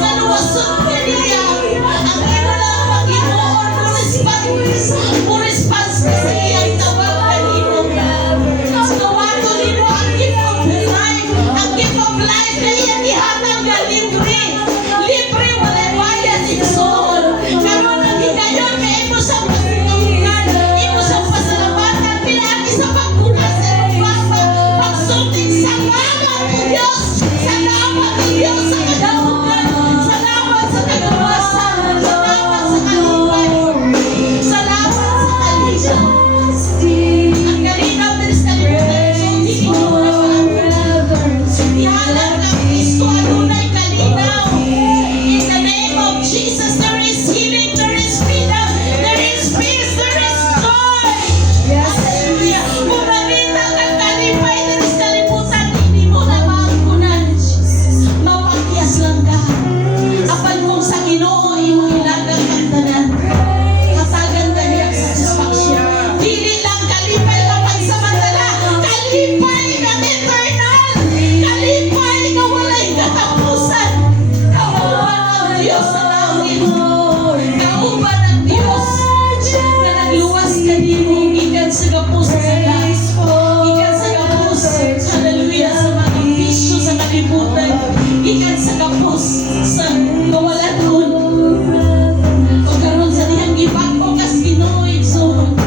kaluwason kaniya. Ang imo lang Panginoon mo response sa iyang tawag kanimo. So kawato nimo ang gift of life. Ang gift of life na iyang ihatag na libre. Libre walay bayad igsoon. Karon ang hikayon kay imo sa pagtulungan, imo sa pasalamatan, pinagi sa pagpunas sa imong baba. Pagsulting salamat o Diyos. Salamat o Diyos sa kadahugan. Salamat sa kagawasan. Salamat sa kalipay. Salamat sa kalisya. Ang kalinaw na rin sa kalimutan. So, hindi ko na ihalang ng Kristo adunay kalinaw. In the name of Jesus, there is healing, there is freedom, there is peace, there is joy. Hallelujah. Murarita kang kalipay, there is kalimutan, hindi mo na maangkunan. Mapakyas lang ka. Apan mong sa Ginoo, imo ilagang ang tanan. Hatagan ka niya ang satisfaction. Dili lang kalipay na pansamantala, kalipay na eternal, kalipay na walay katapusan. Kauban ang Diyos sa langit. Kauban ang Diyos na nagluwas kanimo gikan sa gapos sa salat. Gikan sa gapos, hallelujah, sa mga bisyo sa kalibutan. Gikan sa gapos sa kawalanon. Pagkaroon sa diyang gibagong kas Ginoo igsoon.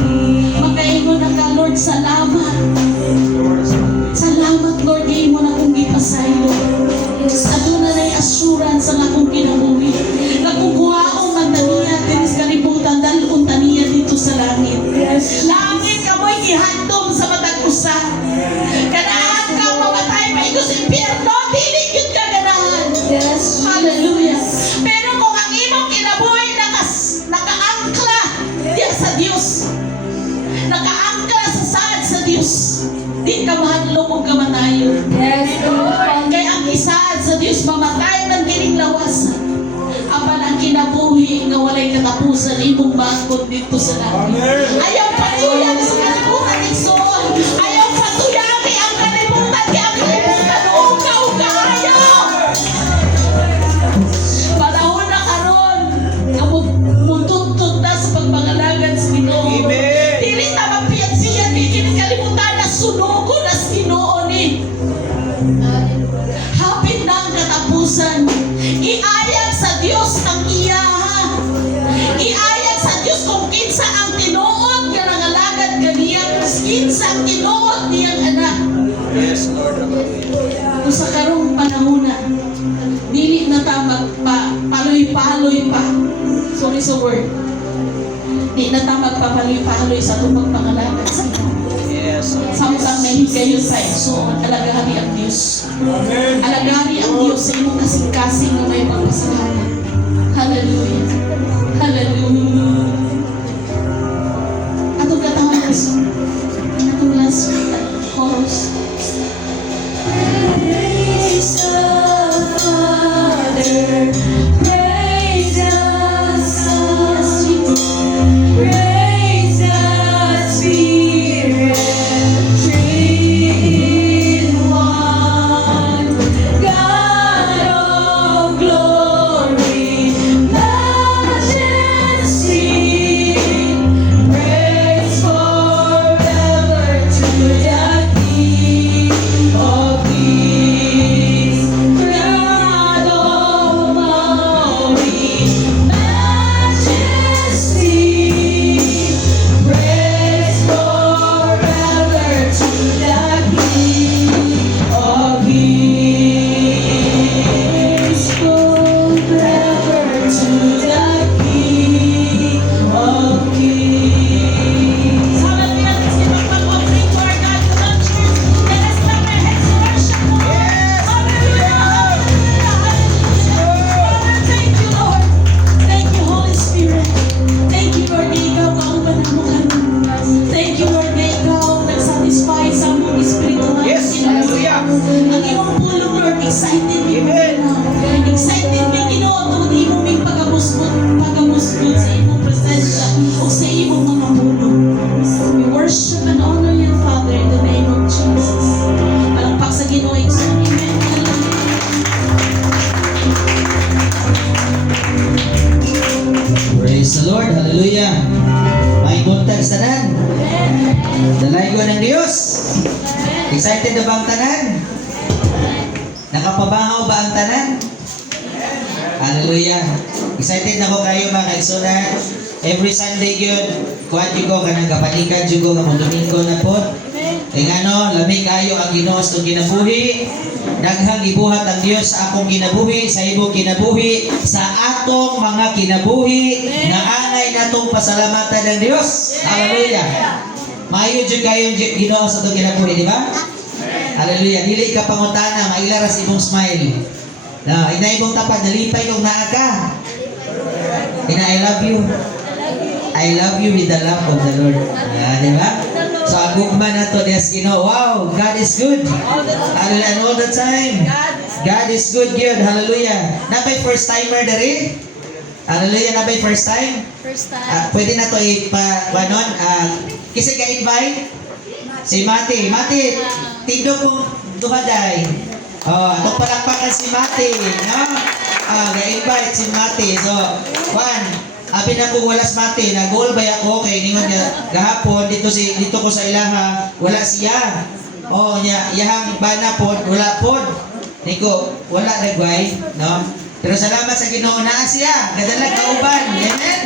Makaingon na ka, Lord, salamat. Salamat, Lord, di mo na kong gipasaylo. Aduna na'y assurance ang akong kinabuhi. Nagkukuhaong ang taniya din sa kalibutan dahil ang taniya dito sa langit. Langit ka mo'y gihandom sa matag usa. Ganahan ka mamatay pa ito sa impyerno, dilig yun ka ganahan. Hallelujah. Pero kung ang imong kinabuhi nakaangkla diya sa Diyos, nakaangkla sa saad sa Diyos, di ka mahadlong o kamatayon. Kaya ang isaad sa Diyos, mamatay man kining lawasan. Apan ang kinabuhi nga walay katapusan, imong maangkot dito sa langit. Ayaw patuyang sa kalibutan igsoon. Ayaw patuyami ang kalibutan, kaya ang kalibutan ukaw kaayo. Panahon na karon, mutuntun na sa pagpangalagan sa Ginoo. Dili ta magpiyansiyan di kining kalibutan na sunugo na sa Ginoo ni. Hapit na ang katapusan. Iayag sa Diyos ang iya. Iayag sa Diyos kung kinsa ang tinuod nga nangalagad kaniya, kinsa ang tinuod niyang anak. Yes, Lord. Kung sa karong panahon na, dili na ta magpaloy-paloy pa. Sorry sa word. Di na ta magpapaloy-paloy sa tumang pangalagad sa Ginoo. Yes. Samtang nahigayon sa igsoon, alagari ang Diyos. Alagari ang Diyos sa imong kasing-kasing na may pagpasalamat. Hallelujah. Hallelujah. Atong katawang Kristo. Atong last chorus. Praise the Father. Praise the Son. Praise the Spirit. Three in one. God of glory. Dalaygo ng Diyos. Excited na ba ang tanan? Nakapabangaw ba ang tanan? Hallelujah. Excited na ko kayo mga kaigsunan. Every Sunday yun, kuhat yun ko kanang kapanikan yun ko kamang Domingo na po. Kaya nga no, lamig kayo ang Ginoo sa itong kinabuhi. Daghang ibuhat ang Diyos sa akong kinabuhi, sa ibong kinabuhi, sa atong mga kinabuhi, na angay natong pasalamatan ng Diyos. Hallelujah. Mayo dyan kayong Ginoo sa itong kinabuhi, di ba? Hallelujah. Dili ka pangutana, mailaras ibong smile. Na, inaibong tapat, nalipay kong naaka. I love you. I love you with the love of the Lord. Di ba? So, ang gugma na to, yes, wow, God is good. Hallelujah. And all the time. God is good. Hallelujah. Nabay first timer na rin? Hallelujah. Nabay first time? First time. Pwede na to ipa-wanon. Kasi ka-invite? Si Mati. Mati, tindo kong dumaday. Itong palakpakan si Mati. No? Ga-invite si Mati. So, abi na ko walas Mati, nag-goal ba ako kay ningon niya gahapon dito ko sa ilaha, wala siya. Yahang bana pod, wala pod. Niko, wala nagway, no? Pero salamat sa Ginoo na siya, nadalag kauban. Amen.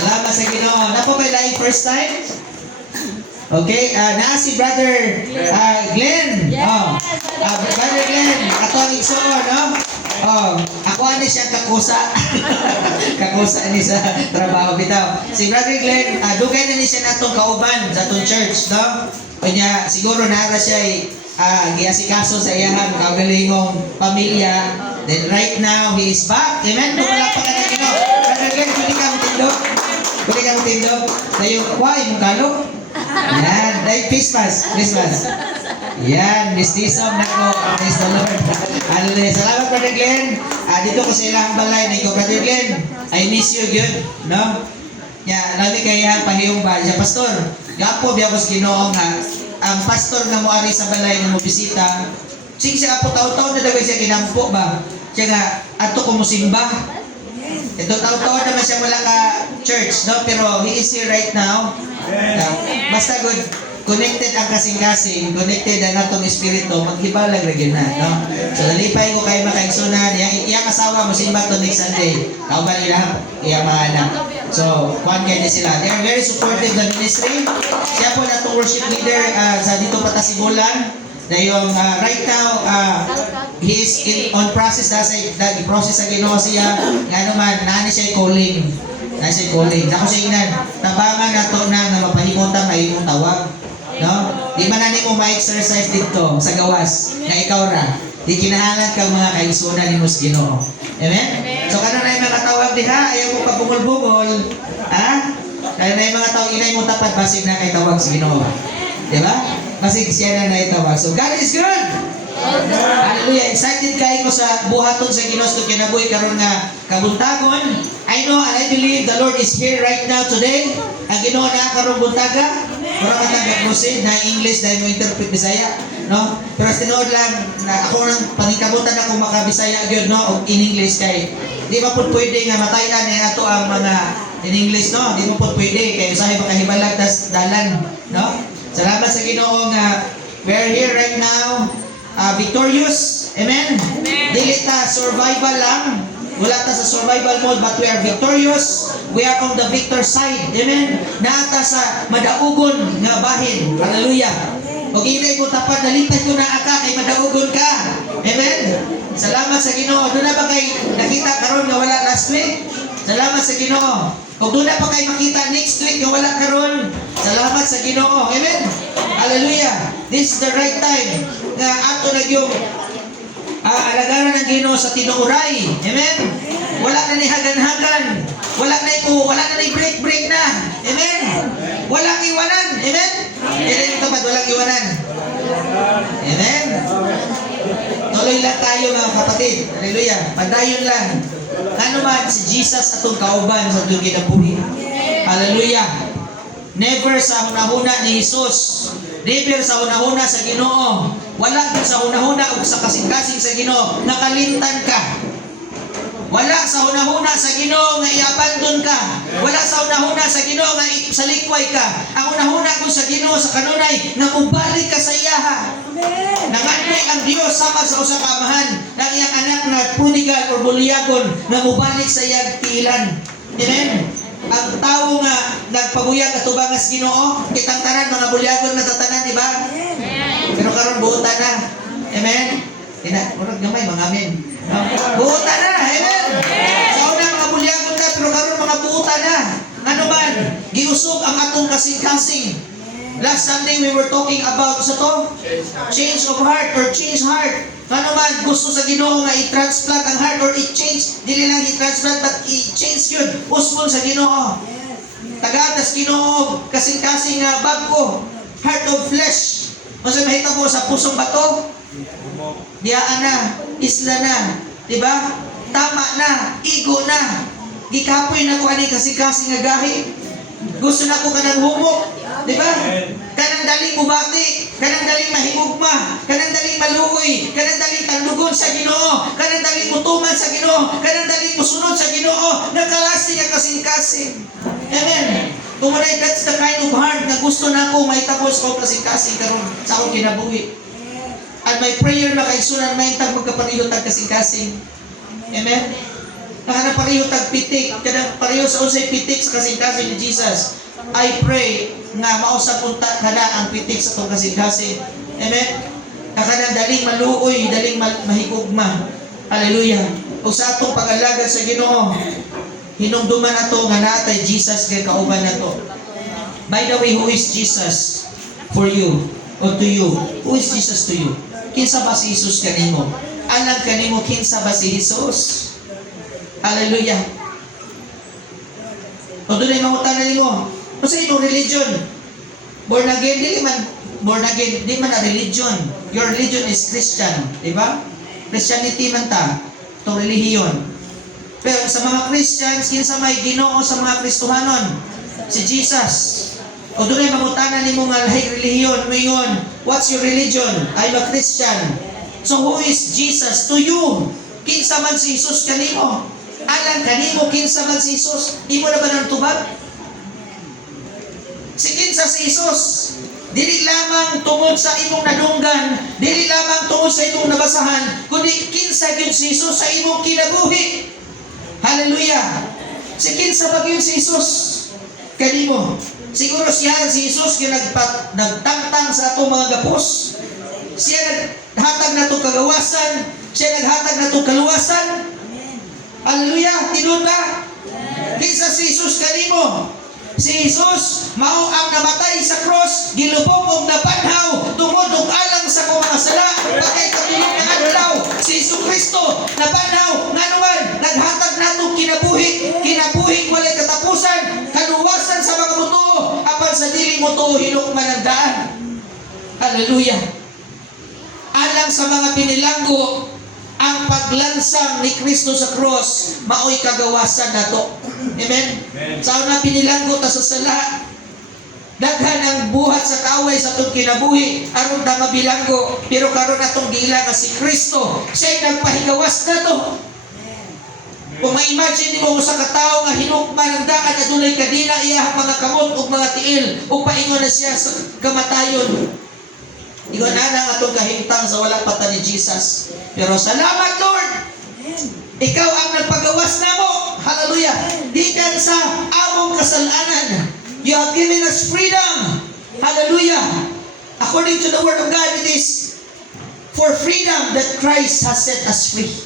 Salamat sa Ginoo. Napo ba live first time? Okay, na si Brother Glenn. Brother Glenn, ato ang igsoon, no? Ako ani siya kakusa. Kakusa ni sa trabaho bitaw. Si Brother Glenn, dugay na ni siya natong kauban sa atong church, no? Kanya siguro nara siya giasikaso sa iyang kaugalingong pamilya. Then right now he is back. Amen. Wala pa ka na Ginoo. Brother Glenn, pwede kang tindog. Pwede kang tindog. Dayo, yung kalo. Yan, dahil Christmas. Yan, mistisong na ko. Praise the Lord. Hallelujah. Salamat, Brother Glenn. Dito ko sa ilang balay na ikaw, Brother Glenn. I miss you, good. No? Lami kaya pahiyong ba? Siya, Pastor, gapo biya ko sa Ginoong ha. Ang pastor na mo ari sa balay na mo bisita, sing siya po taon-taon na dagay siya kinampo ba? Siya nga, ato ko mo simba. Ito taon-taon naman siya wala ka church, no? Pero he is here right now. Basta good, connected ang kasing-kasing, connected ang atong espiritu, maghibalag lagi na, no? So, nalipay ko kayo makaigsunan, iyang asawa mo simba to next Sunday. Kao ba nila? Iyang mga anak. So, kuhan kayo sila. They are very supportive ng ministry. Siya po na itong worship leader sa dito Patasibulan. Na yung right now, he is on process, process sa Ginoo siya. Nga naman, nani siya calling. Nasa calling. Ako sa inan, tabangan na to na mapahimutan may imong tawag. No? Di man na mo ma-exercise dito sa gawas na ikaw ra. Di kinahanglan kang mga kaigsunan ni Mus Ginoo. Amen? So karon na yung mga tawag diha, ayaw mo kabungol-bungol. Kaya na yung mga tawag inay mo tapat basig na kay tawag sa Ginoo. Di ba? Basig siya na itawag. So God is good. Hallelujah. Excited kayo ko sa buhaton sa Ginoo sa kinabuhi karon nga kabuntagon. I know and I believe the Lord is here right now today. Ang Ginoo na karon buntaga. Mura ka nag-proceed na English dahil mo interpret Bisaya, no? Pero tinuod lang na ako nang panikabutan ako makabisaya gyud, no? Og in English kay di ba pud pwede nga matayan ni ato ang mga in English, no? Di mo pud pwede kay usahay makahibalag tas dalan, no? Salamat sa Ginoo nga we are here right now. Victorious. Amen? Dili ta survival lang. Wala ta sa survival mode but we are victorious. We are on the victor side. Amen? Naata sa madaugon nga bahin. Hallelujah. Og ilay ko tapat nalipay ko na aka kay madaugon ka. Amen? Salamat sa Ginoo. Doon na ba kay nakita karon nga wala last week? Salamat sa Ginoo. Kung doon na pa kayo makita next week nga wala karon, salamat sa Ginoo. Amen? Hallelujah. This is the right time nga ato na yung alagaran ng Ginoo sa tinuuray. Amen? Wala na ni hagan-hagan. Wala na ni break na. Amen? Walang iwanan. Amen? Amen ito ba't walang iwanan? Amen? Tuloy lang tayo mga kapatid. Hallelujah. Padayon lang. Ano man si Jesus atong kauban sa atong kinabuhi. Hallelujah. Never sa hunahuna ni Jesus. Never sa hunahuna sa Ginoo. Wala sa hunahuna o sa kasing-kasing sa Ginoo. Nakalintan ka. Wala sa hunahuna sa Ginoo nga i-abandon dayon ka. Wala sa una-una sa Ginoo nga sa likway ka. Ang una-una ko sa Ginoo sa kanunay nga mubalik ka sa iyaha. Nanganay ang Dios sama sa usa ka amahan ng iyang anak na prodigal or bulyagon nga mubalik sa iyang tiilan. Amen. Ang tao nga nagpabuyag at tubangas Ginoo, kitang tanan mga bulyagon na tatanan, di ba? Pero karon buutan na. Amen. Murag gamay mga amen. Buutan na. Amen. Sa una mga bulyagon na, pero karon mga buutan na. Ano man, giusog ang atong kasing-kasing. Last Sunday we were talking about sa to, change of heart or change heart. Ano man, gusto sa Ginoo nga i-transplant ang heart or i-change, dili lang i-transplant but i-change yun, usbon sa Ginoo. Tagadas Ginoo, kasing-kasing nga bagko, heart of flesh. Kasi mahita mo sa pusong bato, biyaan na, isla na, di ba? Tama na, igo na. Gikapoy na ko ani kasing-kasing nga gahi. Gusto na ko kanang humok, di ba? Kanang daling bubati, kanang daling mahigugma, kanang daling maluoy, kanang daling tandugon sa Ginoo, kanang daling mutuman sa Ginoo, kanang daling musunod sa Ginoo, nakalasing ang kasing-kasing. Amen. Kung wala, that's the kind of heart na gusto na ko may tapos ko kasing-kasing karon sa akong kinabuhi. At may prayer na kaigsunan may tag magkapareho tag kasing-kasing. Amen. Nakana pareho tag pitik, kadang pareho sa unsay pitik sa kasing-kasing ni Jesus. I pray nga mausap punta kana ang pitik sa tong kasing-kasing. Amen. Nakana daling maluoy, daling mahigugma. Hallelujah. O sa atong pag-alagad sa Ginoo, hinumduman nato nga natay Jesus kay kauban nato. By the way, who is Jesus for you or to you? Who is Jesus to you? Kinsa ba si Jesus kanimo? Alam kanimo kinsa ba si Jesus? Hallelujah. O doon ay mangutan na nimo. Kung sa itong religion, born again, di man na religion. Your religion is Christian, di ba? Christianity man ta, itong relihiyon. Pero sa mga Christians, kinsa may Ginoo sa mga Kristohanon? Si Jesus. O doon ay mangutan na nimo nga lahing relihiyon. Mayon, what's your religion? I'm a Christian. So who is Jesus to you? Kinsa man si Jesus kanimo? Alam kanimo kinsa man si Jesus? Imo na ba nang tubag? Si kinsa si Jesus? Dili lamang tungod sa imong nadunggan, dili lamang tungod sa imong nabasahan, kundi kinsa gyud si Jesus sa imong kinabuhi. Hallelujah. Si kinsa ba gyud si Jesus kanimo? Siguro siya si Jesus yung nagtangtang sa atong mga gapos. Siya naghatag na itong kagawasan. Siya naghatag na itong kaluwasan. Hallelujah! Tinun ba? Kinsa si Jesus kanimo? Si Jesus, mao ang namatay sa cross, gilubog og nabanhaw, tungod og alang sa kong mga sala, pagkay katulog ng adlaw. Si Jesus Kristo, nabanhaw, nga naman, naghatag natong kinabuhi walay katapusan, kaluwasan sa mga mutuo, apan sa dili mutuo hinukman ang daan. Hallelujah! Alang sa mga pinilanggo, ang paglansang ni Kristo sa cross, mao'y kagawasan nato. Amen? Sa una pinilanggo ta sa sala, daghan ang buhat sa kaaway sa itong kinabuhi, aron na mabilanggo, pero karon atong gila nga si Kristo, siya'y nagpahigawas na to. Kung ma-imagine mo sa katao nga hinukman ang daan na dunay kadina, iyahang mga kamot o mga tiil, o paingon na siya sa kamatayon. Iwan na ang atong kahimtang sa walang pata ni Jesus. Pero salamat Lord! Ikaw ang nagpagawas na mo. Hallelujah! Dikan sa among kasalanan. You have given us freedom. Hallelujah! According to the Word of God, it is for freedom that Christ has set us free.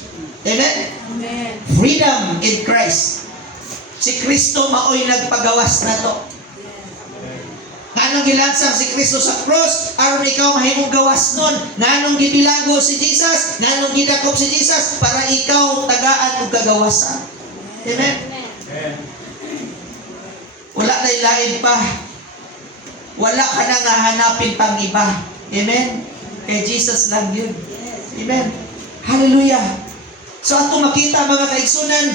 Amen? Amen. Freedom in Christ. Si Kristo mao'y nagpagawas na to. Nganong gilansang si Kristo sa cross, aron ikaw mahimong gawas nun. Nganong gibilago si Jesus, nganong gidakop si Jesus, para ikaw tagaan o kagawasan. Amen? Wala na ilain pa. Wala ka na nga hanapin pang iba. Amen? Kay Jesus lang yun. Amen? Hallelujah! So ato makita mga kaigsunan,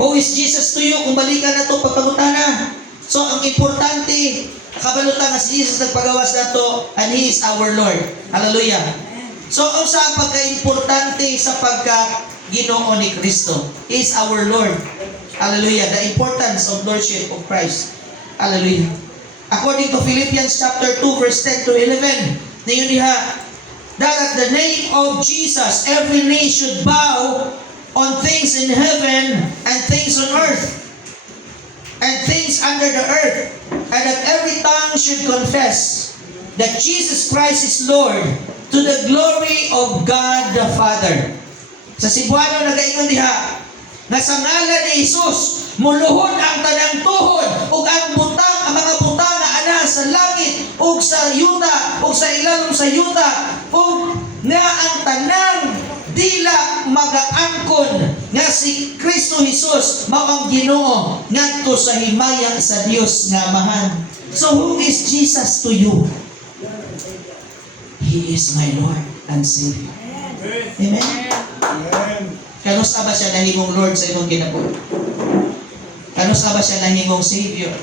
who is Jesus to you? Kung balikan na ito pagpangutana. So, ang importante, kabalutan na si Jesus nagpagawas na to, and He is our Lord. Hallelujah. So, ang sa pagka-importante sa pagka-Ginoo ni Kristo, He is our Lord. Hallelujah. The importance of Lordship of Christ. Hallelujah. According to Philippians chapter 2 verse 10 to 11, ngayon diha, that at the name of Jesus, every knee should bow on things in heaven and things on earth and things under the earth, and that every tongue should confess that Jesus Christ is Lord, to the glory of God the Father. Sa Cebuano nagaingon diha, nga sa ngalan ni Jesus, muluhod ang tanang tuhod ug ang butang, ang mga butang nga ana sa langit ug sa yuta ug sa ilalom sa yuta, ug nga ang tanang dila magaangkon nga si Kristo Jesus mao ang Ginoo ngadto sa himaya sa Dios nga Amahan. So who is Jesus to you? He is my Lord and Savior. Amen. Kanus ba siya nahimong Lord sa imong kinabuhi? Kanus ba siya nahimong Savior?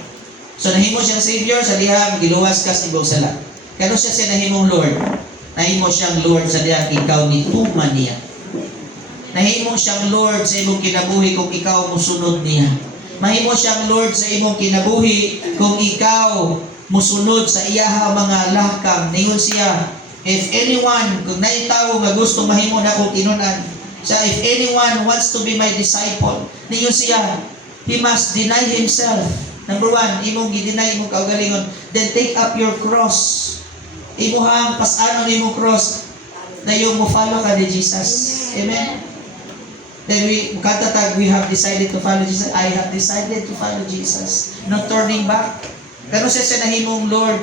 So nahimo siyang Savior sa dihang giluwas ka sa ibong sala. Kanus siya nahimong Lord? Nahimo siyang Lord sa dihang ikaw nituman niya. Nahimo siyang Lord sa imong kinabuhi kung ikaw musunod niya. Mahimo siyang Lord sa imong kinabuhi kung ikaw musunod sa iyaha mga lakang. Ningon siya, if anyone, kung naitaw nga gusto mahimo na kung tinunan, so if anyone wants to be my disciple, ningon siya, he must deny himself. Number 1, imong gideny imong kaugalingon, then take up your cross. Imuhang pasanon imong cross, na yung mo follow ka ni Jesus. Amen? Then we have decided to follow Jesus. I have decided to follow Jesus. No turning back. Pero siya nahimong Lord.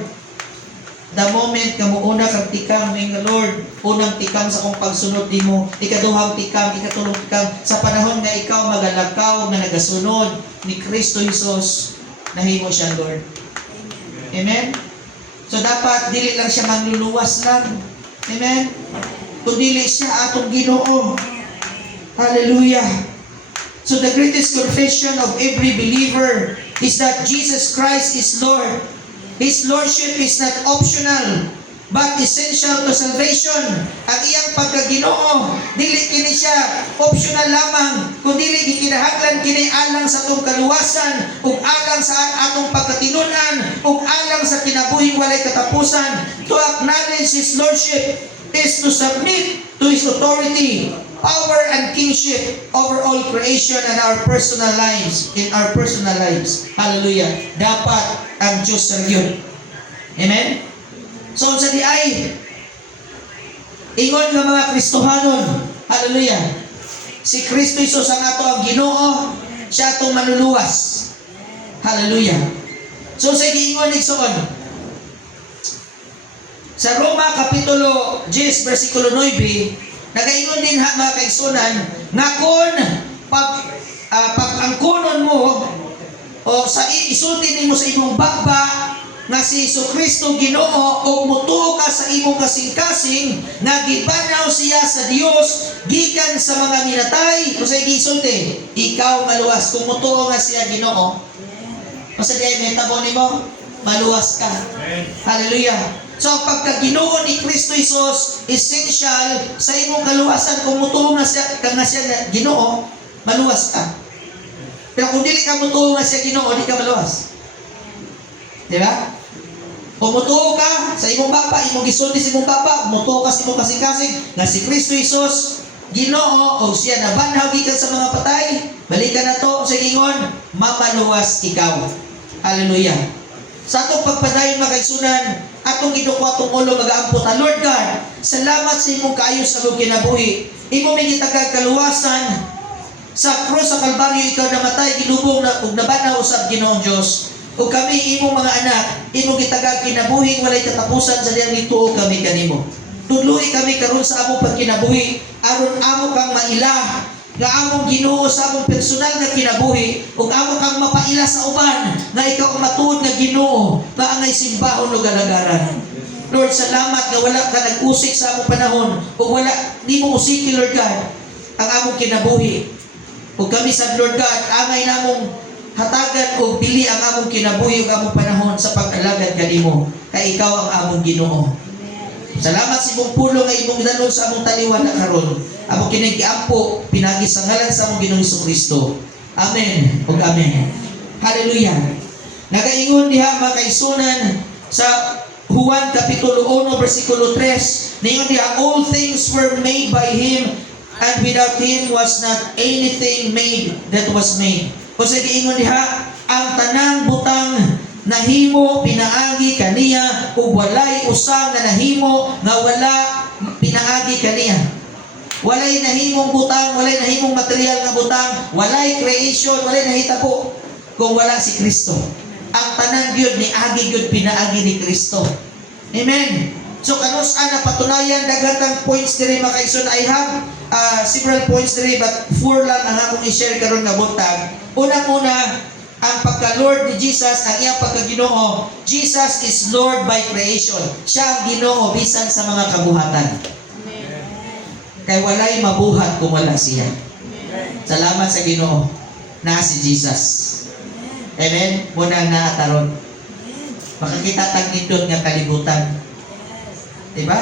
The moment ka mo una kang tikam ning Lord, unang tikam sa kong pagsunod nimo, ikaduhang tikam, ikatulong tikam sa panahon nga ikaw magalakaw nga nagasunod ni Kristo Jesus, nahimo siya Lord. Amen. So dapat dili lang siya mangluluwas lang. Amen. Kundi siya atong Ginoo. Hallelujah. So the greatest confession of every believer is that Jesus Christ is Lord. His Lordship is not optional, but essential to salvation. Ang iyang pagkaginoo, dili kini siya optional lamang, kundi gikinahanglan kini alang sa atong kaluwasan, ug alang sa atong pagkatinunan, ug alang sa kinabuhing walay katapusan. To acknowledge His Lordship is to submit to His authority, power, and kingship over all creation and our personal lives, in our personal lives. Hallelujah. Dapat ang Diyos sa yun. Amen? So, sa di ay, ingon nga mga Kristohanon, hallelujah, si Kristo Jesus ang ato ang Ginoo, siya atong manluluwas. Hallelujah. So, sa giingon igsoon, sa Roma Kapitulo 10, versikulo 9, nagaingon din mga kaigsunan, nga kung pag-angkunon mo, o sa isulti nimo sa imong baba, nga si Jesucristo Ginoo, o mutuo ka sa imong kasing-kasing, nga gibanaw siya sa Dios, gikan sa mga minatay, o sa isulti, ikaw maluwas, kung mutuo nga siya Ginoo, o sa diay metabo nimo, maluwas ka. Hallelujah. So, pagka-Ginoo ni Kristo Jesus, essential sa imong kaluwasan. Kung mutuo nga siya Ginoo, maluwas ka. Pero kung dili ka mutuo nga siya Ginoo, di ka maluwas. Di ba? Kung mutuo ka sa imong baba, imong gisulti sa imong baba, mutuo ka sa imong kasing-kasing, na si Kristo Jesus, Ginoo, o siya nabanhaw gikan sa mga patay, balikan na to sa ingon, mamaluwas ikaw. Hallelujah. Sa atong pagpadayon mga kaigsunan, atong gidukwatong ulo mag-aampot, Lord God, salamat sa imong kaayos sa imong kinabuhi. Imo may gitagag kaluwasan sa krus sa Kalbaryo, ikaw namatay, ginubong na ug nabanaw usab Ginoong Dios. Ug kami imong mga anak, imong gitagag kinabuhi walay katapusan sa diyang nituo kami kanimo. Tudloy kami karon sa among pagkinabuhi, aron amo kang mailah nga among Ginoo sa among personal nga kinabuhi, ug amo kang mapaila sa uban nga ikaw ang matuod nga Ginoo nga angay simbahon ug galagaran. Lord, salamat nga wala ka nag-usik sa among panahon, ug wala di mo usiki, Lord God, ang among kinabuhi. Ug kami sa Lord God, angay namong hatagan o bili ang among kinabuhi ug among panahon sa pag-alagad kanimo, kay ikaw ang among Ginoo. Salamat sa imong pulo nga imong dalon sa among taliwan na karon. Among kinigiampo pinagi sa ngalan sa among Ginoong Jesucristo. Amen. Ug amen. Hallelujah. Nagaingon diha mga kaisunan sa Juan Kapitulo 1 versikulo 3. Ningon diha, all things were made by Him, and without Him was not anything made that was made. O sa giingon diha, ang tanang butang nahimo pinaagi kaniya, ug walay usa nga nahimo nga wala pinaagi kaniya. Walay nahimong butang, walay nahimong material nga butang, walay creation, walay nahitabo kung wala si Kristo. Ang tanan gyud ni agi gyud pinaagi ni Kristo. Amen. So kanus-an na patunayan dagatang points diri mga kaigsoon. I have several points diri but 4 lang ang akong i-share karon nga buntag. Unang-una, ang pagka-Lord ni Jesus, ang iyang pagka-Ginoo. Jesus is Lord by creation. Siya ang Ginoo bisan sa mga kabuhatan. Kay walay mabuhat kung wala siya. Salamat sa Ginoo na si Jesus. Amen? Muna na ataron. Makakita tag nindot nga kalibutan. Diba?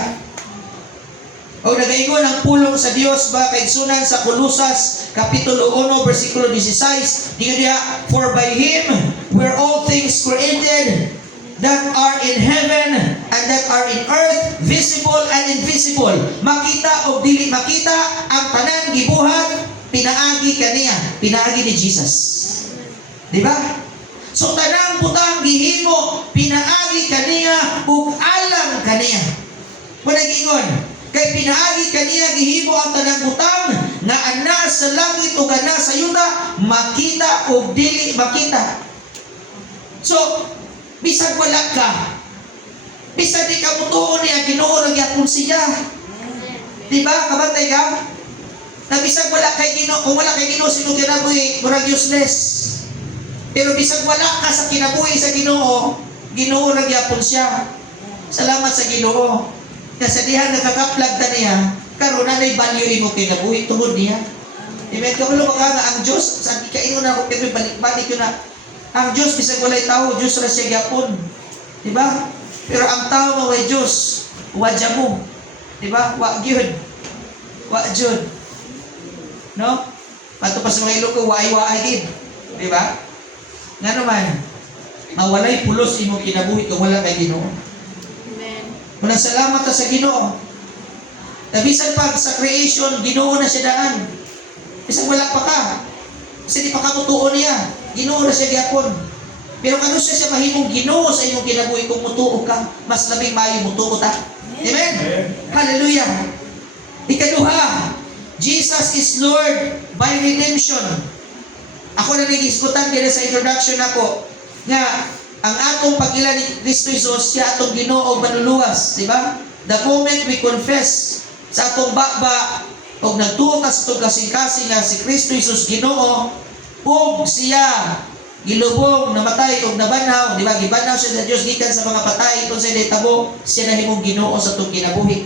O nagaingon ang pulong sa Dios ba kaigsunan sa Kolosas Kapitulo 1 versikulo 16. Dingon diha, for by Him were all things created that are in heaven and that are in earth, visible and invisible. Makita o dili makita, ang tanan gibuhat pinaagi kaniya, pinaagi ni Jesus. Di ba? So tanang butang gihimo pinaagi kaniya ug alang kaniya. Muna giingon, kay pinaagi kaniya gihimo ang tanang butang nga ana sa langit ug ana sa yuta, makita ug dili makita. So bisag wala ka, bisag di ka mutuon niya, Ginoo ra gyapon siya. Di ba? Kabantay ka? Na bisag wala kay Ginoo, kung wala kay Ginoo sino kinabuhi, murag useless. Pero bisag wala ka sa kinabuhi sa Ginoo, Ginoo ra gyapon siya. Salamat sa Ginoo. Kasi diha nakakaplag ta niya, karon na value imo kinabuhi tungod niya. Amen. Kamulo ka nga ang Dios, sabi ka ino na ko pero balik-balik yun na. Ang Dios bisag walay tao, Dios ra siya gyapon. Di ba? Pero ang tao nga way Dios, wadya mo. Di ba? Wa gyud. Wa jud. No? Pato pa sa mga iloko, waay-waay gid. Di ba? Nga naman, mawalay pulos imo kinabuhi kung wala kay Ginoo. Amen. Munang salamat ta sa Ginoo. Bisan pag sa creation, Ginoo na siya daan. Bisan wala pa ka. Kasi di pa ka mutuon niya. Ginoo na siya gyapon. Pero kano siya mahimong Ginoo sa imong kinabuhi kung mutuo ka, mas labing maayo mutuo ta. Amen. Hallelujah. Ikaduha, Jesus is Lord by redemption. Ako na nag-iskutan dito sa introduction ako nga ang atong pagila ni Kristo Jesus, siya atong Ginoo manluluwas, di ba? The moment we confess sa atong baba o nagtuo ka sa itong kasing-kasing nga si Kristo Jesus Ginoo, ug siya gilubong, namatay o nabanaw, di ba? Gibanaw siya sa Diyos gikan sa mga patay kung sa tabo, siya na himong Ginoo sa itong kinabuhi.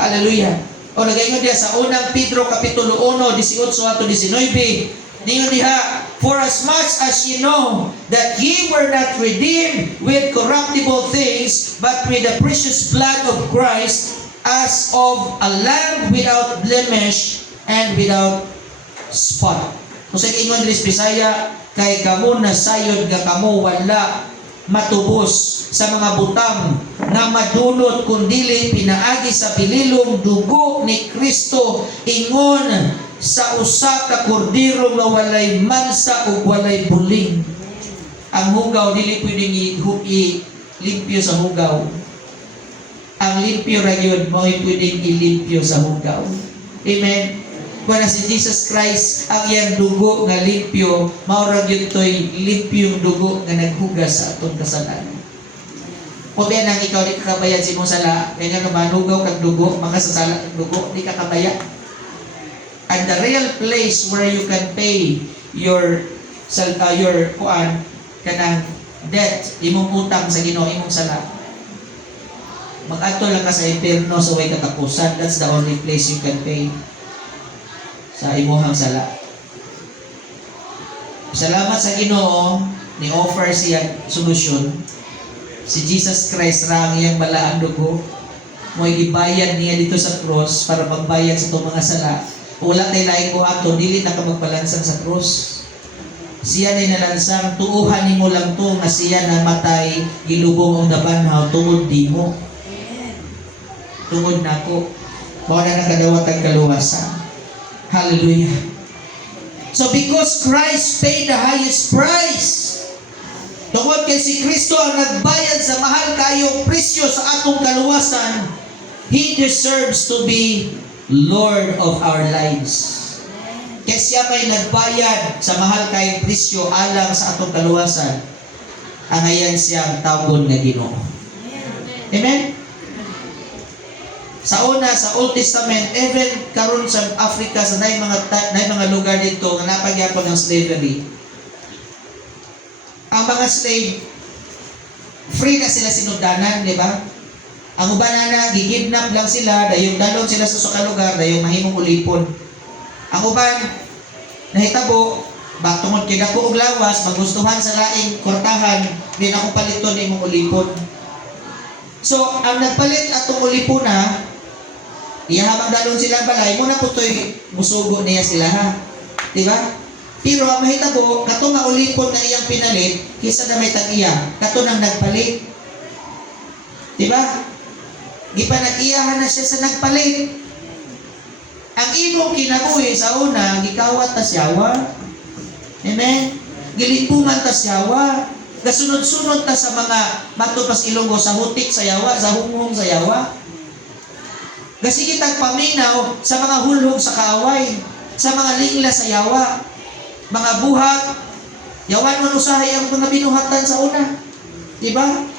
Hallelujah. O nagaingon diya sa unang Pedro Kapitulo 1, 18 ato 19. Ningon diha, for as much as ye know that ye were not redeemed with corruptible things, but with the precious blood of Christ, as of a lamb without blemish and without spot. Kung sa ingon diri sa Bisaya, kay kamo na sayod nga kamo wala matubos sa mga butang na madunot kundili pinaagi sa pililong dugo ni Kristo, ingon sa usa ka kordero nga walay mansa ug walay buling. Ang hugaw dili pwedeng i-limpyo sa hugaw. Ang limpyo ra gyud mo pwedeng ilimpyo sa hugaw. Amen. Kung si Jesus Christ ang iyang dugo nga limpyo, mao ra gyud toy limpyong dugo nga naghugas sa atong kasalanan. O ba nang ikaw di ka kabayad sa imong sala, kaya nga manugaw kag dugo, makasasala kag dugo, di ka kabayad. And the real place where you can pay your kanang debt, imong utang sa Ginoo, imong sala. Mag-adto lang ka sa impierno sa way katapusan. That's the only place you can pay sa imong sala. Salamat sa Ginoo, ni offer siya solusyon. Si Jesus Christ ra ang iyang balaang dugo. Mo'y gibayad niya dito sa cross para magbayad sa itong mga sala. Wala tayo laing buhaton, dili na ka magbalansan sa cross. siya na nalansang, tuuhan nimo lang to nga siya namatay, gilubong ang dabanhaw, tungod di mo. Tungod nako. Mao na nakadawat ang kaluwasan. Hallelujah. So because Christ paid the highest price, tungod kay si Kristo ang nagbayad sa mahal kayong presyo sa atong kaluwasan, He deserves to be Lord of our lives. Kaya siya may nagbayad sa mahal kayong presyo alang sa atong kaluwasan. Ang ayan siyang tawgon nga Ginoo. Amen? Sa una, sa Old Testament, even karon sa Africa, sa nay mga lugar dito nga napagyapon ng slavery. Ang mga slave, free na sila sinugdanan, di ba? Ang uban na gigidnap lang sila, dayong dalon sila sa suka lugar, dayong mahimong ulipon. Ang uban, nahitabo, tungod kay dako og lawas, magustuhan sa laing kurtahan, din ako paliton ni imong ulipon. So, ang nagpalit atong ulipon na, iyahabang dalon sila balay, muna po to'y musugo niya sila ha. Diba? Pero ang mahitabo, kato nga ulipon na iyang pinalit, kisa na may tag-iya, kato nang nagpalit. Diba? Gipanag-iyahan na siya sa nagpalit. Ang imong kinabuhi sa una, gikawat ta siyawa. Amen? Gilimpungan ta siyawa. Gasunod-sunod ta sa mga matupas ilonggo, sa hutik sa yawa, sa humhum sa yawa. Gasigit ang paminaw sa mga hulhog sa kaaway, sa mga lingla sa yawa, mga buhat. Yawan mo usahay ang mga binuhatan sa una. Diba?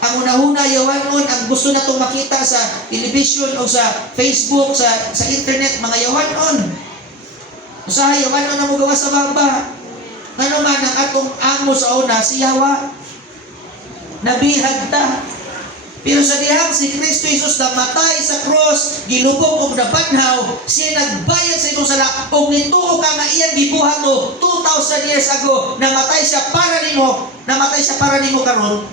Ang una-una, yawanon, ang gusto na itong makita sa television o sa Facebook, sa internet, mga yawanon. Usahay, yawanon na mo gawa sa baba. Nga naman, ang atong amo sa una, si Yawa. Nabihag ta. Pero sa dihang si Kristo Jesus namatay sa cross, gilubog og nabanhaw, siya nagbayad sa imong sala, og nituo ka nga iyang gibuhat o 2,000 years ago, namatay siya para nimo karon.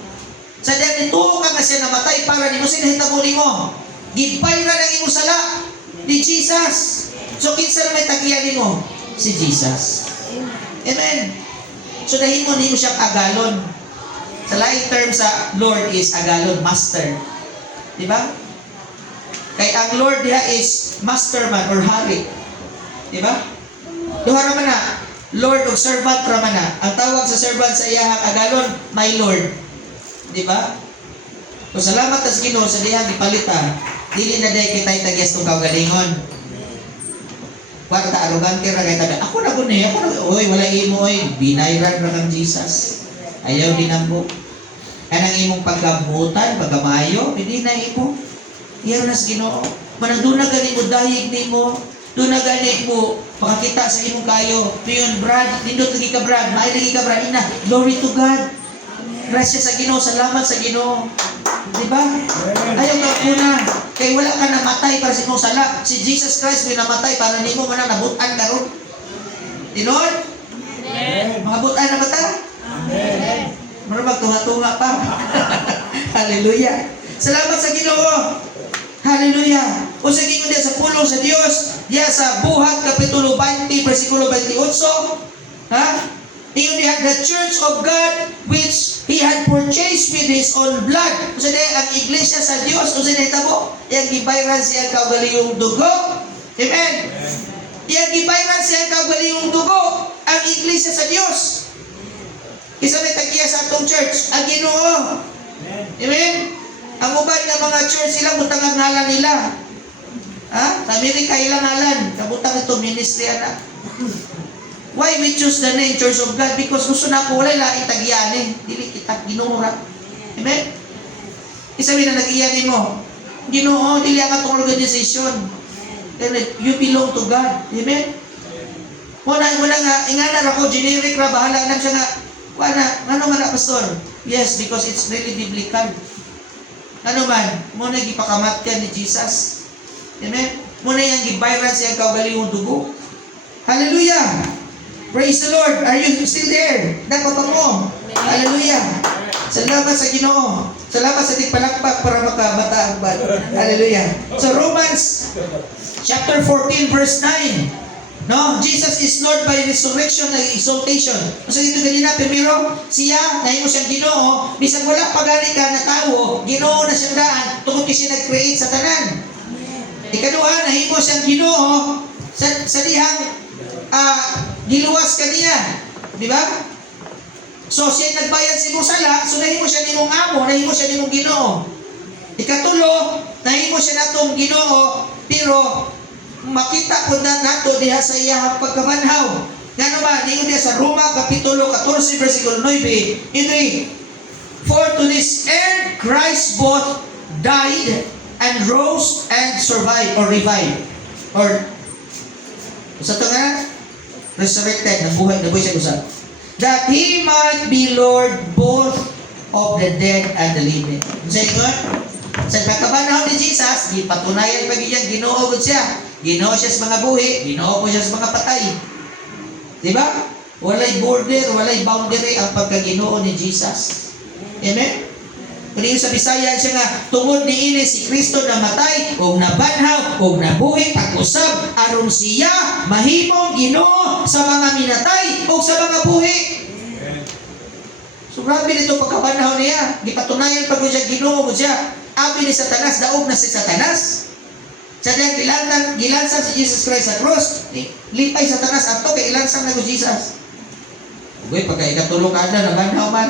Sa diyan nituo ka nga siya namatay para nimo, sinahitabo nimo. Gibayra ang imong sala ni Jesus. So kinsa na may tagiyan nimo? Si Jesus. Amen. So dahil mo siya agalon. Sa laing term sa Lord is agalon, master. Di ba? Kay ang Lord diha is masterman or hari. Di ba? Duha ra man na, Lord o servant ra man na. Ang tawag sa servant sa iyahang agalon, my Lord. Di ba? So salamat sa Ginoo sa dihang gipalita. Dili na day kitay tagyas tong kaugalingon. Kwarta arrogante ra kay tabi. Ako na guni, oy wala imo oy, binayran ra kang Jesus. Ayaw dinambo. Kanang imong pagkabutan, pagkamayo, hindi na imo. Iyaw na sa Ginoo. Manang doon na gani mo, dahig ni mo. Doon na gani mo, makakita sa imong kayo. Piyon, Brad, nindot lagi ka, Brad. Maay lagi ka, Brad. Ina, glory to God. Grasya sa Ginoo, salamat sa Ginoo. Diba? Ayaw ka muna. Kaya wala ka namatay para sa imong sala. Si Jesus Christ may namatay para nimo man na nabutan karon. Tinon? Mga butan na mata? Amen. Mara magtunga-tunga pa. Hallelujah. Salamat sa Ginoo. Hallelujah. O sa Ginoo diya sa pulong sa Dios, diya sa Buhat kapitulo 20 bersikulo 28. Ha? Iyon diha, the church of God which He had purchased with His own blood. O sa diya ang iglesia sa Dios, o sa diya tabo, yang gibayran siya kaugalingong dugo. Amen. Yang gibayran siya kaugalingong dugo ang iglesia sa Dios. Isa may tagiya sa atong church, ang Ginoo. Amen? Ang uban ng mga church sila, butang ang ngalan nila. Ha? Sa Amerika, ilang ngalan. Kabutang ito, ministry na. Why we choose the name Church of God? Because gusto na ako, wala laing tagiyan eh. Dili kita, Ginoo ra. Amen? Isa na nag-iyanin mo. Ginoo, dili ang atong organization. You belong to God. Amen? Muna nga, ingana ako, generic ra, bahala na siya nga. Ano nga pastor? Yes, because it's really biblical. Ano man, muna gipakamat ka ni Jesus. Amen? Muna yung gibayran siya kaugalingong dugo. Hallelujah! Praise the Lord! Are you still there? Napapag mo? Hallelujah! Salamat sa Ginoo. Salamat sa tigpalakpak para makabata ang bad. Hallelujah! So Romans chapter 14 verse 9. No? Jesus is Lord by resurrection and exaltation. So dito ganina, primero, siya, nahimo siyang Ginoo, bisag wala pagani ka na tao, Ginoo na siyang daan, tungkol siya nag-create sa tanan. Ikaduha, nahimo siyang Ginoo, sa dihang giluwas kaniya. Di ba? So siya nagbayad sa imong sala, so nahimo siya nimong amo, nahimo siya nimong Ginoo. Ikatulo, nahimo siya natong Ginoo, pero makita po na nato diha sa iyang pagkabanhaw. Nga naman, niyo diha sa Roma Kapitulo 14, versikulo 9, ini, for to this end Christ both died and rose and survived or revived. Or, sa ito nga, resurrected, nabuhay siya usap. That He might be Lord both of the dead and the living. Sa ingon, sa pagkabanhaw ni Jesus, gipatunayan pag iyang Ginoo gud siya. Ginoo siya sa mga buhi, Ginoo po siya sa mga patay. Di ba? Walay border, walay boundary ang pagkaginoo ni Jesus. Amen? Kung sa Bisaya siya nga, tungod niini si Kristo na matay, o nabanhaw, o nabuhi, pag-usab, aron siya, mahimong Ginoo sa mga minatay, o sa mga buhi. So grabe nito pagkabanhaw niya. Gipatunayan pag siya Ginoo mo siya. Abi ni Satanas, daog na si Satanas. Sa dahil gilansang si Jesus Christ sa cross, lipay Satanas ato kay ilansang na ko Jesus. Uy, pagka ikatulong ka na, nabanhaw man.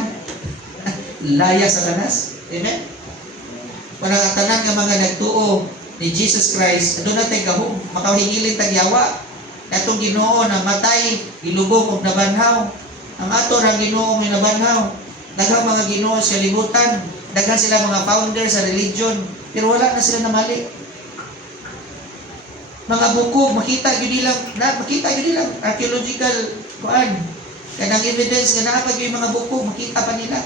Laya Satanas. Amen? Parang ang tanan nga mga nagtuo ni Jesus Christ, doon natin kahong, makahingilin tagyawa. Natong Ginoo na matay, ilubong o nabanhaw. Ang ato ang Ginoo may nabanhaw. Daghang mga Ginoo sa libutan. Daghang sila mga founder sa religion. Pero wala na sila namali. Mga bukog, makita yun nilang archaeological kuan. Kanang evidence nga naapag yung mga bukog, makita pa nila.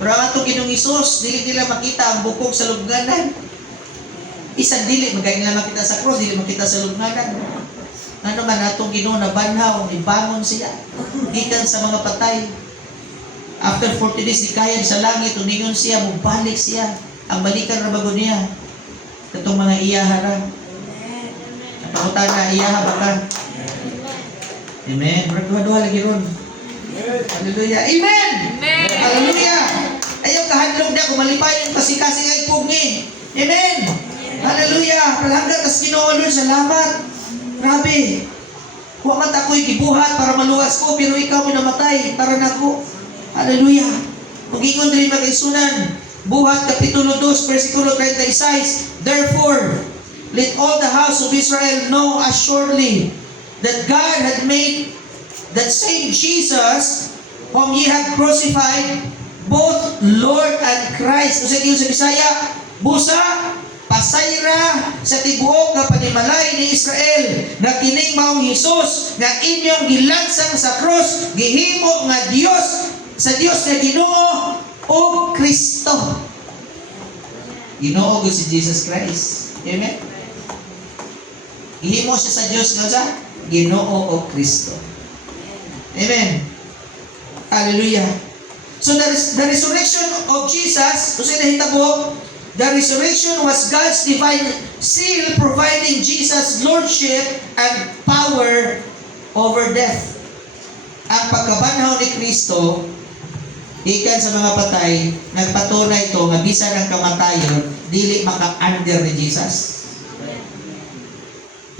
Pero ang atong Ginoong Hesus, dili nila makita ang bukog sa lubnganan. Isang dili, magayon nila makita sa cross, dili makita sa lubnganan. Ano man atong Ginoo na banhaw, ibangon siya. Gikan sa mga patay. After 40 days, ikayan sa langit, uningon siya, mubalik siya. Ang balikan na bago niya. Itong mga iyahara. Napakutan na, iyaha ba ka? Amen. Duha-duha lagi ron. Hallelujah. Amen! Hallelujah! Ayaw kahadlong na, kumalipay yung kasing-kasing ay pungi. Amen! Hallelujah! Palangga, tas Ginoo Lord, salamat. Grabe. Huwag mat ako'y gibuhat para maluwas ko, pero ikaw minamatay para nako. Hallelujah! Mag-ingon rin mag-isunan. Buhat Kapitulo 2, versikulo 36. Therefore, let all the house of Israel know assuredly that God had made that same Jesus whom ye have crucified, both Lord and Christ. Kung sa inyo sa Bisaya, busa, pasayra sa tibuok nga panimalay ni Israel na kining maong Hesus nga inyong gilansang sa cross, gihimo nga Dios sa Dios nga Ginoo o Kristo. Ginoo si Jesus Christ. Amen? Gihimo siya sa Dios nga sa Ginoo o Kristo. Amen. Hallelujah. So the resurrection of Jesus, kung sino hitabo, the resurrection was God's divine seal providing Jesus' lordship and power over death. Ang pagkabanhaw ni Kristo, ikan sa mga patay, nagpatunay ito, nga bisan ang kamatayon, dili maka-under ni Jesus.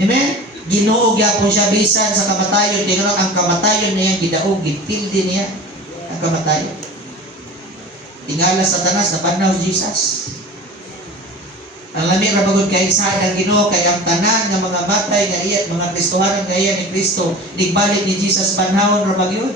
Amen? Ginoo gyapon siya bisan sa kamatayon, tingnan ang kamatayon niya gidaog, gipildi niya ang kamatayon. Tingala Satanas na panahon Jesus. Ang lami ra bagod kay sa ang Ginoo kay ang tanan nga mga batay nga iya, mga Kristohanon nga iya ni Kristo, digbalik ni Jesus panahon ra magyud.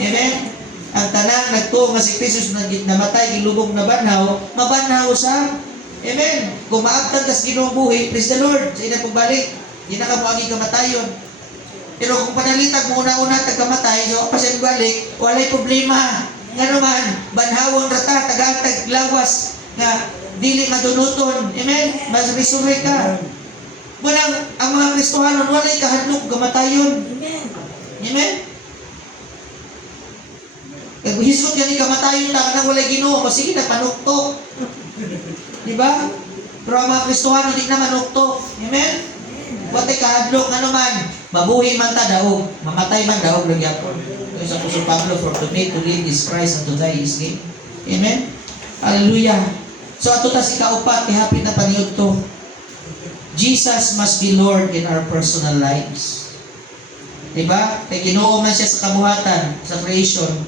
Amen. Ang tanan nagtuo nga si Kristo namatay gilubong na banhaw, mabanhaw sa. Amen. Kung maabtan tas Ginoo buhi, praise the Lord. Sa ina pagbalik. Di na ka mo agi kamatayon. Pero kung panalitag mo una-una tagkamatay, so pa siya balik, walay problema. Nga naman, banhawon rata, tagatag lawas, nga dili madunuton. Amen? Mas resurrect ka. Bunang, ang mga Kristohanon, walay kahadlok kamatayon. Amen? Kaya hisgot yan ni kamatayon, taka na walay Ginoo, sige na panuktok. Diba? Pero ang mga Kristohanon, di na manuktok. Amen? Pati kahadlok nga naman, mabuhi man ta daog, mamatay man daog lang yapon. Ito sa Apostol Pablo, for to me to live is Christ and to die is gain. Amen? Hallelujah. So ato ta si kaupat, ihapit na paniud to. Jesus must be Lord in our personal lives. Diba? Kaya Ginoo man siya sa kabuhatan, sa creation.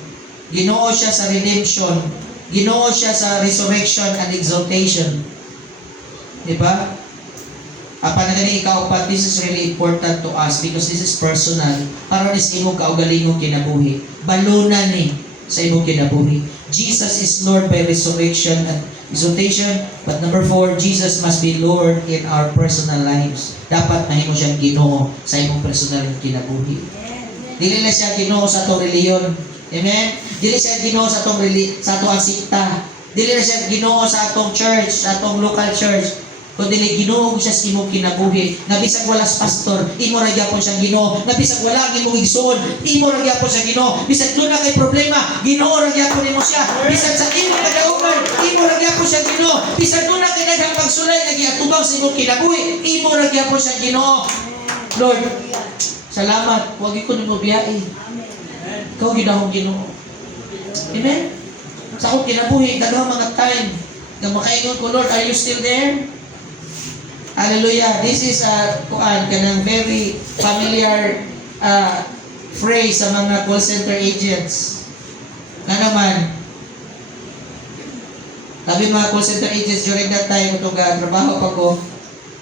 Ginoo siya sa redemption. Ginoo siya sa resurrection and exaltation. Diba? Apa na gani ikaw pa, this is really important to us because this is personal. Para is imong kaugalingong kinabuhi. Balunan ni sa imong kinabuhi. Jesus is Lord by resurrection and exaltation. But number 4, Jesus must be Lord in our personal lives. Dapat mahimo siyang Ginoo sa imong personal kinabuhi. Dili na siya Ginoo sa atong reliyon. Amen? Dili siya Ginoo sa atong sa atong sikta. Dili na siya Ginoo sa atong church, sa atong local church. Kundi Ginoo siya sa imong kinabuhi. Na bisag walas pastor, imo ra gyapon siya Ginoo. Na bisag wala ang imong igsuon, imo ra gyapon siya Ginoo. Bisag doon na kay problema, Ginoo ra gyapon nimo siya. Bisag sa imong kadaugan, imo ra gyapon siya Ginoo. Bisag doon na kay daghang pagsulay nga giatubang sa imong kinabuhi, imo ra gyapon siya Ginoo. Lord, salamat, huwag ko nimo biyahe. Ikaw ginahong Ginoo. Amen? Sa akong kinabuhi, daghang mga time na makaingon ko, Lord, are you still there? Hallelujah. This is kanang very familiar phrase sa mga call center agents. Nga naman, sabi mga call center agents during that time, ito trabaho pa ko,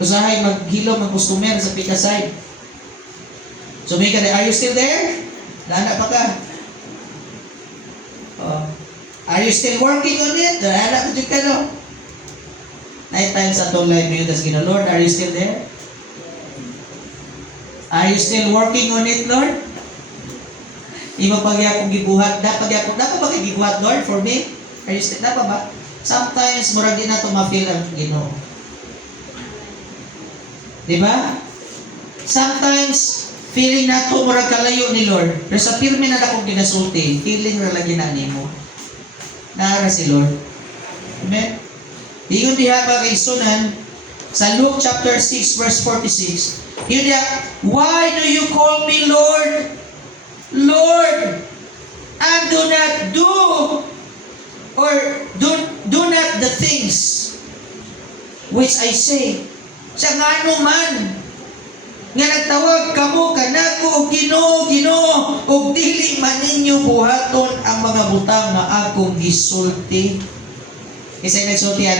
usahay maghilom ang customer sa pick side. So may ka, are you still there? Lana pa ka? Are you still working on it? Lana pa dyan ka, no? Night times at all life ngayon, tas gina, Lord, are you still there? Are you still working on it, Lord? Ima pagyapong gibuhat, dapat ba kay gibuhat, Lord, for me? Are you still, dapat ba? Sometimes, murag din na ito ma-feel ang Ginoo. Diba? Sometimes, feeling na ito, murag kalayo ni Lord. Pero sa pirmi na akong ginasulti, feeling na lagi na nimo. Naara si Lord. Amen? Ingon diha ba kay sunan sa Luke chapter 6 verse 46. Yun diha, why do you call me Lord? Lord, and do not do or do not the things which I say. Sa ngano man nga nagtawag kamo kanako og Ginoo, Ginoo, ug dili man ninyo buhaton ang mga butang nga akong gisulti. Kasi nagsultihan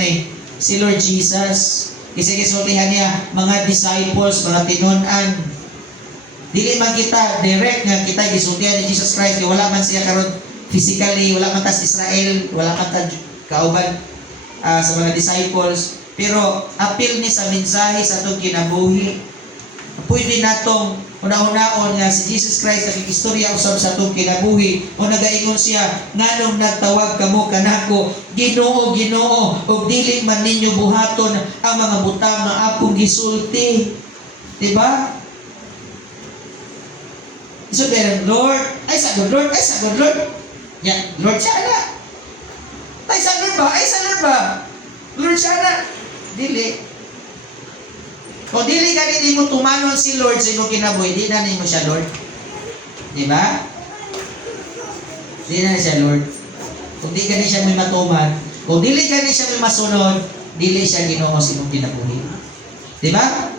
si Lord Jesus. Kasi nagsultihan niya mga disciples, mga tinunan. Dili man kita direct nga kita gisultihan ni Jesus Christ. Wala man siya karon physically, wala man tas Israel, wala man ta kauban sa mga disciples. Pero apil ni sa mensahe sa atong kinabuhi. Pwede natong una-unaon nga si Jesus Christ ang istorya usab sa atong kinabuhi o nagaingon siya nganong nagtawag kamo kanako Ginoo, Ginoo ug dili man ninyo buhaton ang mga butang nga akong gisulti. Diba? So then, Lord, ay sagod Lord. Yeah, Lord siya na. Ay sagod ba? Lord siya na. Dili. Kung dili ka hindi mo tumanon si Lord sa iyong kinabuhi, di na mo siya Lord. Di ba? Di na siya Lord. Kung di ka siya may matuman, kung dili ka siya may masunod, dili siya Ginoo sa iyong kinabuhi. Di ba?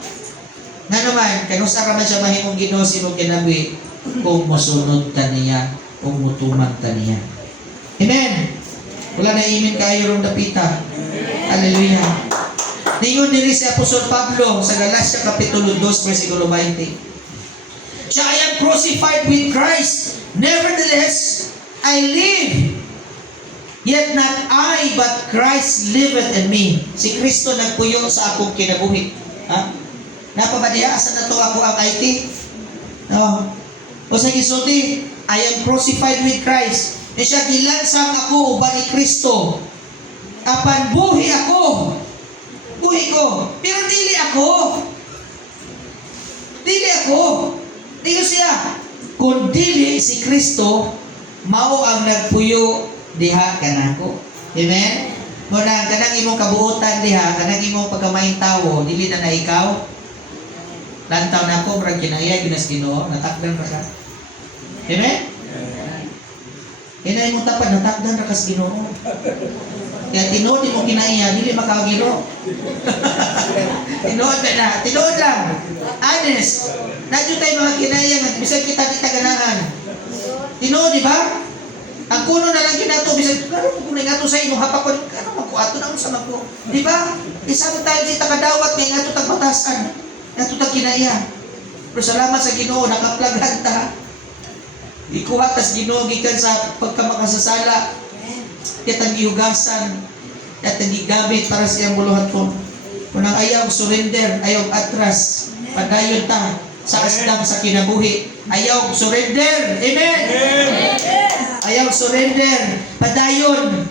Nga naman, kanusta ka man siya mahimong Ginoo sa iyong kinabuhi kung masunod ka niya, kung mutuman ka niya. Amen! Wala na imin kayo rong dapita. Hallelujah! Ningon diri si Apostol Pablo sa Galacia Kapitulo 2, versikulo 20. Siya, I am crucified with Christ. Nevertheless, I live. Yet not I, but Christ liveth in me. Si Kristo nagpuyo sa akong kinabuhi. Ha? Napabadiya, asa na to ako ang IT? No. O sa gisulti, I am crucified with Christ. E siya, gilansang ako uban ni Kristo. Apan buhi ako. Buhi ko. Pero dili ako. Dili siya. Kung dili si Kristo, mao ang nagpuyo diha kanako. Amen? Muna, kanang imong kabuutan diha, kanang imong pagkamaing tawo, dili na ikaw. Lantaw na ako, murag kinaya, ginas Ginoo, natakdan ra ka. Amen? Hinay mo tapad, natakdan ra kas Ginoo. Kaya tinuod mo kinaya, dili makagiro. Tinuod na, tinuod lang. Honest. Nadyo tayo mga kinaya, bisag kita di taganahan. Tinuod, di ba? Ang kuno na lang ginato, bisag, kano mo kunay nga to sa inyo, hapakon, kano magkuato na sa magko. Di ba? Isa mo tayo di tagadawat, may nga to tagbatasan. Nga to tagkinaya. Pero salamat sa Ginoo, nakaplaghan ta. Ikuha tas Ginoo gikan sa pagkamakasasala. Kaya gihugasan. At gigamit para sa iyang buluhat ko. Kung ang ayaw surrender, ayaw atras. Padayon ta sa asdam sa kinabuhi. Ayaw surrender. Amen? Ayaw surrender. Padayon.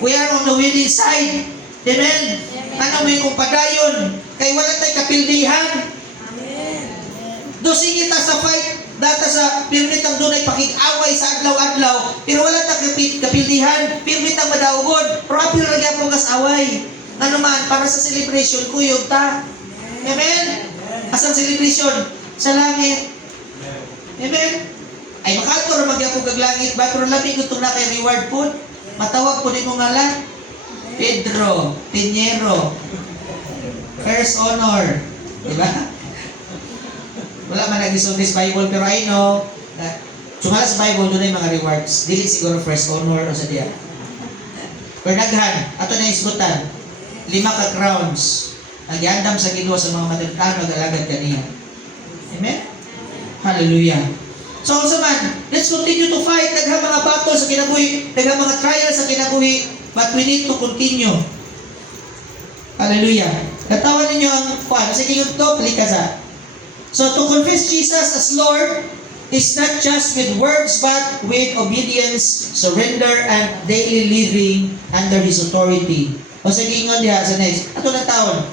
We are on the winning side. Amen? Ano may kung padayon? Kay wala tayo kapildihan. Do sige ta sa fight. Data sa pirmitang dunay pakig-away sa adlaw-adlaw. Pero wala ta kapildihan. Pirmitang madaugon. Pero apil na gyapon kas away. Ano man, para sa celebration, kuyog ta. Amen? Asang celebration? Sa langit. Amen? Ay makalto ra magyapon kag langit ba? Pero labi ko na kay reward po. Matawag po ni mo ngalan. Pedro Pinheiro. First honor. Diba? Wala man nag-isulti sa Bible, pero I know na sumala sa Bible, doon ay mga rewards. Dili siguro first honor o sa diya. Pero naghan, ato na isgutan. 5 ka crowns. Nagyandam sa Ginoo sa mga matatano, nag-alagad kaniya. Amen? Hallelujah. So, man, let's continue to fight. Naghang mga battle sa kinabuhi, naghang mga trials sa kinabuhi, but we need to continue. Hallelujah. Natawan ninyo ang kuwan. Sige yung to, klika sa. So to confess Jesus as Lord is not just with words but with obedience, surrender, and daily living under His authority. O sige ingon diha sa next. Ato na taon.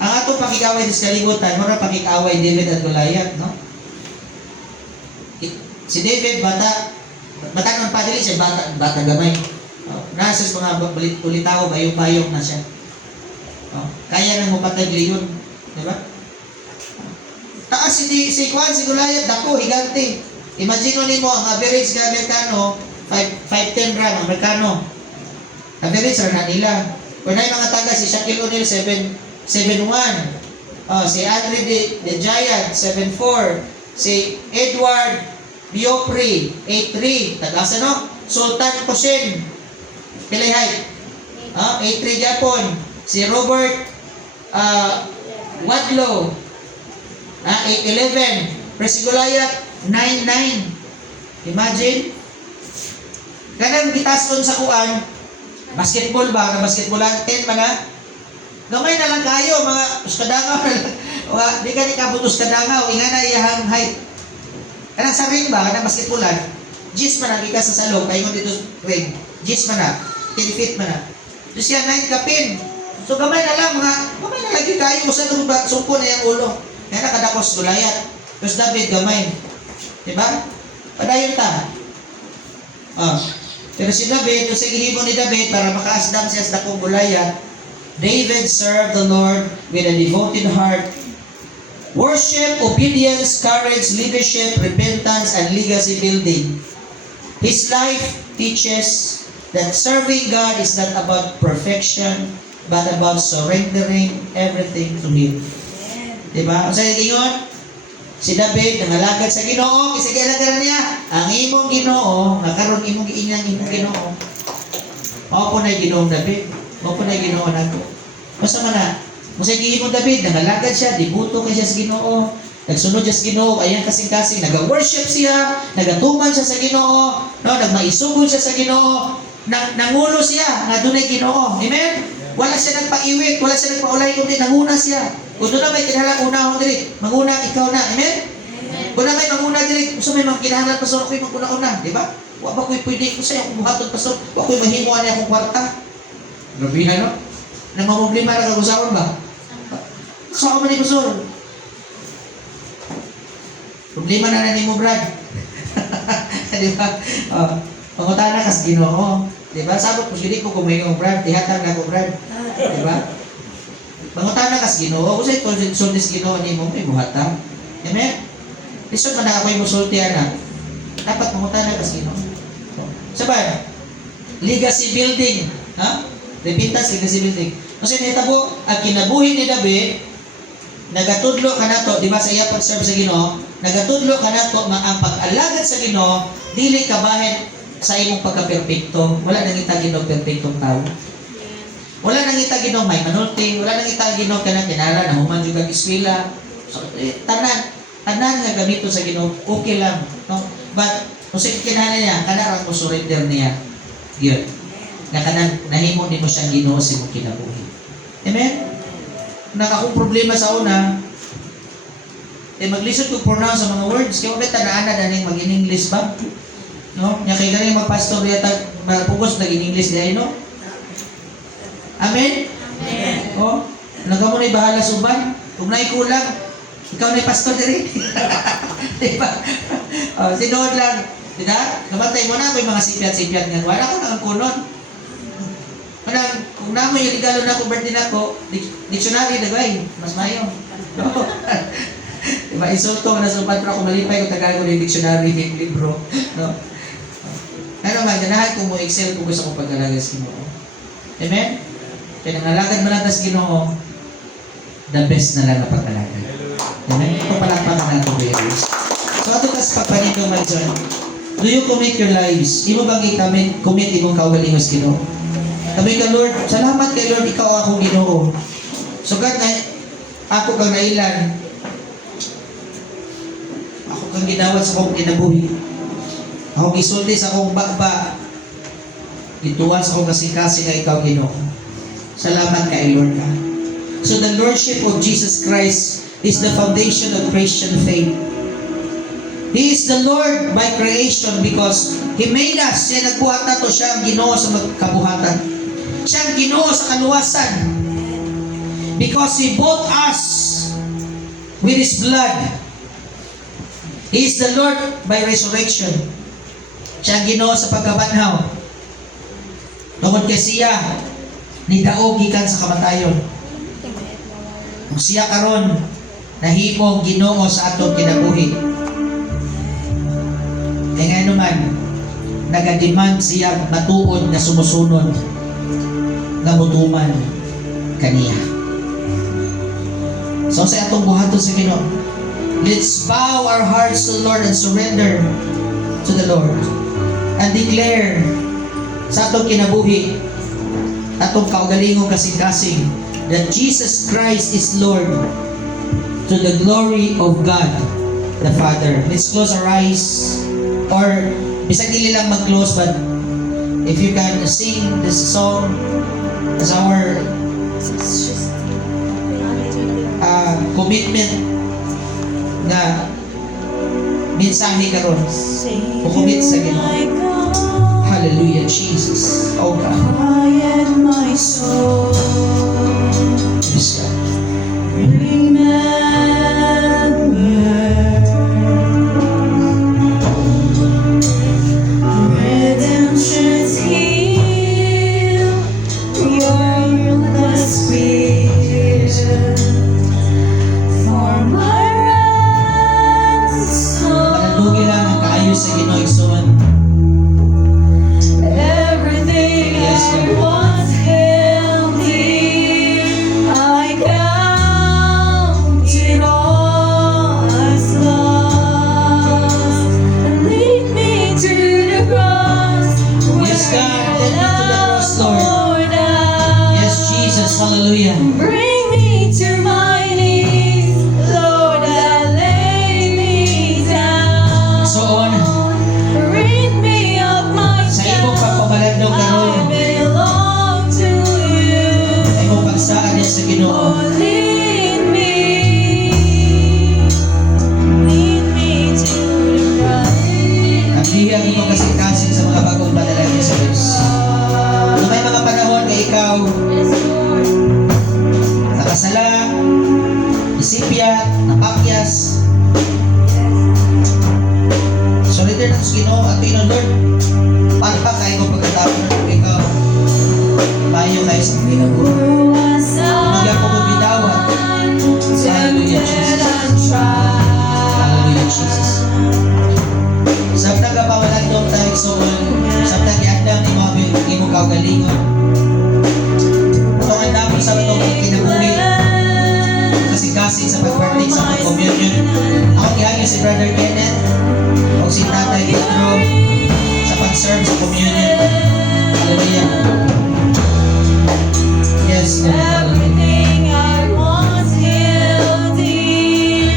Ang ato pakikaway sa kalibutan, mura pakikaway David at Goliath, no? Si David bata ng padili siya bata gamay. Nasa mga ulitaw bayong-bayong na siya. Kaya nang mapatay leon, di ba? Taas si Goliath, dako, higante. Imagine nimo ang average nga Amerikano, 5'10 gram, Amerikano. Average ra na nila. Kung na mga taga, si Shaquille O'Neal, 7'1". Si Andre the Giant, 7'4". Si Edward Biopri, 8'3". Tagasa no? Sultan Hussein, pilay height. 8'3 Japon. Si Robert Wadlow, 8'11". Pero si Goliath, 9'9". Imagine. Kanang gitason sa kuan, basketball ba? Basketballan, 10 man na. Gamay na lang kayo, mga uskadangaw na lang. Di ka ni kabutos kadangaw, inga na iyahang height. Kanang sa ring ba? Kanang basketballan, Gis man na, ika sa salong, kayo dito ring. Gis man na, 10 feet man na. So siya, 9 kapin. So gamay na lang, gamay na lagi kayo, sa sumpo na yung ulo. Kaya nakadakos Goliath. Tapos David gamay. Diba? Padayon ta. Pero si David, yung sa gihimo ni David, para makaasdam siya sa dakong Goliath, David served the Lord with a devoted heart. Worship, obedience, courage, leadership, repentance, and legacy building. His life teaches that serving God is not about perfection, but about surrendering everything to Him. Diba? Ang sa'yo gingon, si David, nangalagad sa Ginoo, kasi kailangan niya, ang imong Ginoo, nakaroon imong inyang imong Ginoo. Mao po na Ginoong David. Mao po na Ginoo nato. Basta man na, masay gihimong David, nangalagad siya, dibuto kay siya sa Ginoo, nagsunod siya sa Ginoo, ayan kasing-kasing, nag-worship siya, nagatuman siya sa Ginoo, no, nagmaisugod siya sa Ginoo, nangulo siya, na dunay Ginoo. Amen? Wala siya nagpaiwit, wala siya nagpaulay, kundi nanguna siya. Kung doon na may kinahalang unahon diri, manguna ikaw na. Amen? Kung na may manguna diri, kung may mga kinahalang pastor, ako'y maguna-una. Di ba? Wa ba ko'y pwede ko sa'yo kung buhaton pastor, wa ko'y mahimuan niya akong kwarta. Grabihan, no? Nang mamumblima na kag-usawan ba? Saan man ni pastor? Problema na ni mo, Brad. Di ba? Pangutan na kas Ginoo. Di ba? Sabot ko, hindi ko kumayo, Brad. Tihatag na ko, Brad. Di ba? Mangutana kas Ginoo, usay to sultis Ginoo nimo may buhata. Amen. Lisod man na ako musulti ana. Dapat mangutana kas Ginoo. Sabay. Legacy building, ha? Repintas legacy building. Kasi nahitabo ang kinabuhi ni David, nagatudlo kanato, di ba sa iya pag-serve sa Ginoo, nagatudlo kanato nga ang pag-alagad sa Ginoo dili kabahin sa imong pagka-perpekto. Wala nang kita Ginoo perpektong tao. Wala nang kita Ginoo may manulti, wala nang kita Ginoo kana kinala na human jud kag eskwela. So, tanan nga gamito sa Ginoo, okay lang, no? But kung sa kinahanglan niya, kana ra mo surrender niya. Yun. Nga kanang nahimo nimo siyang Ginoo sa imong kinabuhi. Amen? Nakakong problema sa una, maglisod ko pronounce sa mga words. Kaya bakit tanaana na rin mag-in-English ba? No? Nga kay galing mag-pastor yata, magpugos nag-in-English dahil, no? Amen? Amen. Oh, nagamo na bahala suban. Kung naikulang, ikaw na pastor diri. Diba? Oh, sinuod lang. Diba? Namatay mo na ako yung mga sipyat-sipyat nga. Wala ko nang kunon. Parang, kung namoy yung regalo na kung birthday na ako, dictionary na gawin. Mas mayo. No? Diba? Insulto mo na sumpad pero ako malipay kung tagal ko na yung dictionary, yung libro. No? Ano man, ganahan kung mo excel kung gusto kong pag-alaga sa Ginoo. Amen? Kaya nangalagad mo natas Ginoo, the best na lang na pag-alaga. Amen? Ito palakpakan natin, Bears. So, ato kas pagpanito, my John. Do you commit your lives? Imo bang commit imong kaugalingon sa Ginoo? Sabi ka, Lord, salamat kay Lord, ikaw akong Ginoo. So, God, ako kang nailan. Ako kang ginawat sa akong kinabuhi. Ako gisulti sa akong bakba. Gituwan sa akong kasing-kasing nga ikaw, Ginoo. Salamat kay Lord ka. So, the Lordship of Jesus Christ is the foundation of Christian faith. He is the Lord by creation because He made us. Siya nagbuhat na to. Siya ang Ginoo sa magkabuhatan. Siya ang Ginoo sa kaluwasan. Because He bought us with His blood. He is the Lord by resurrection. Siya ang Ginoo sa pagkabanhaw. Tungod kay siya, nidaog gikan sa kamatayon. Kung siya karon nahimong Ginoo sa atong kinabuhi. E nga naman, nagademand siya matuod na sumusunod na mutuman kaniya. So sa atong buhaton sa Ginoo, let's bow our hearts to the Lord and surrender to the Lord and declare sa atong kinabuhi, atong kaugalingong kasing-kasing that Jesus Christ is Lord to the glory of God the Father. Let's close our eyes. Or, bisag dili lang mag-close, but if you can sing this song as our commitment na mensahe karon, commit sa Ginoo. Hallelujah, Jesus. Oh God. Quiet my soul. Yes, God. Redemption's here. Your last spirit for my ransom. Panalugi lang ang kaayos sa Ginoo igsoon. Everything Yes, I God. once held dear, I count it all as lost. And lead me to the cross where Yes, God. Lead me to the cross, Lord. Lord, I Yes, Jesus. Hallelujah. bring me to my knees, Lord, I lay me down. So on, Rid me of my sa imong pagpamalandong karon, I belong to you. sa imong pagsaan niya sa Ginoo. Oh, lead me to the cross. Ang bihag imong kasing-kasing sa mga bagong panalangin sa Diyos. Kung may mga panahon na ikaw Yes, Lord. nakasala, isipyat, napakyas, surrender na sa Ginoo at ino, Lord, palpak kayo kung pagkatapon na ikaw mayo kayo sa kinabuhi. Who was Hindi ako magbitaw Hallelujah, Jesus. Hallelujah, Jesus. Sabta ka pa walang doon tayo suon. Sabta giandam ni mga imo kaugalingon. Tungan namin sa itong kinabuhi. Kasi sa pag-partake sa mga communion. Ako gihangyo si Brother Kenneth o si Tatay Pedro sa pag-serve sa communion. Hallelujah. Yes, Lord. Everything I once held in,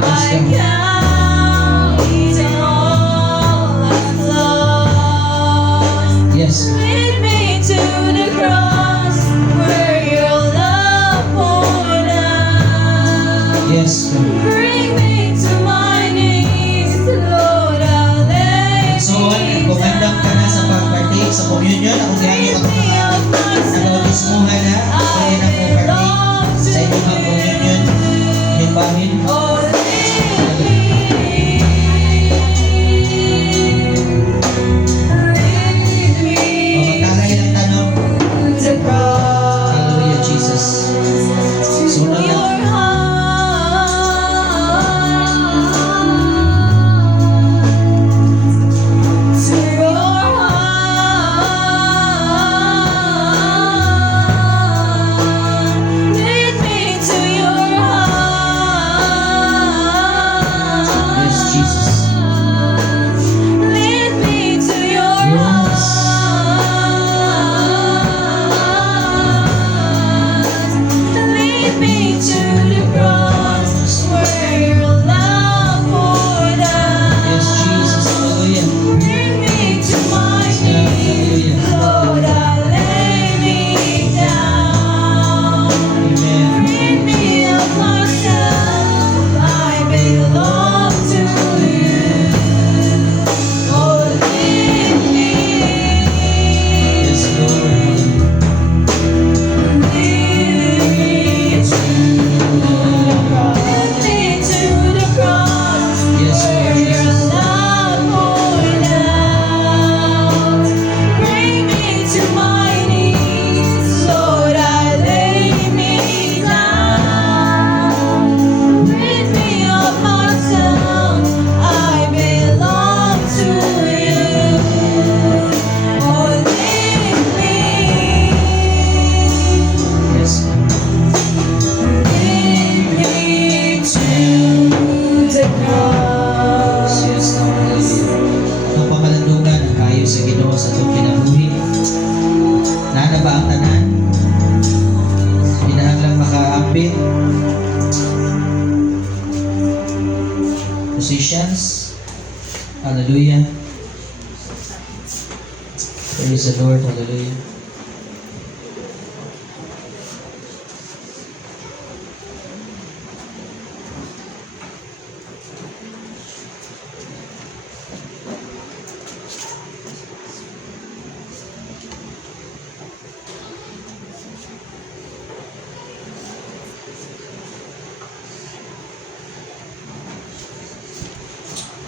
I count it all as lost. Yes. Lead me to the cross where your love poured out. Yes, Lord. Bring me to my knees, Lord, I'll lay So, me kung andam ka na sa pag-partake sa communion, ako gihangyo ka pa nag-autismuhan na, pwede na po partake sa inyong mga communion, yung bamin. Oh, O magkalay ng tanong. Hallelujah, Jesus. Sunod na. Yes, Jesus. Lead me to your Yes. heart. Lead me to the cross where your love poured out. Yes, Jesus. Hallelujah. Bring me to my knees, Lord, I lay me down. Amen. Rid me of myself, I belong to you. Oh, lead me. Yes, Lord. Yes, Lord. Yes, yes, Lord. Ang pamalandungan ang kayo sa Ginoo sa itong kinabuhi. Nana ba ang tanan? Hinahanglang makaapit. Positions. Hallelujah. Praise the Lord. Hallelujah.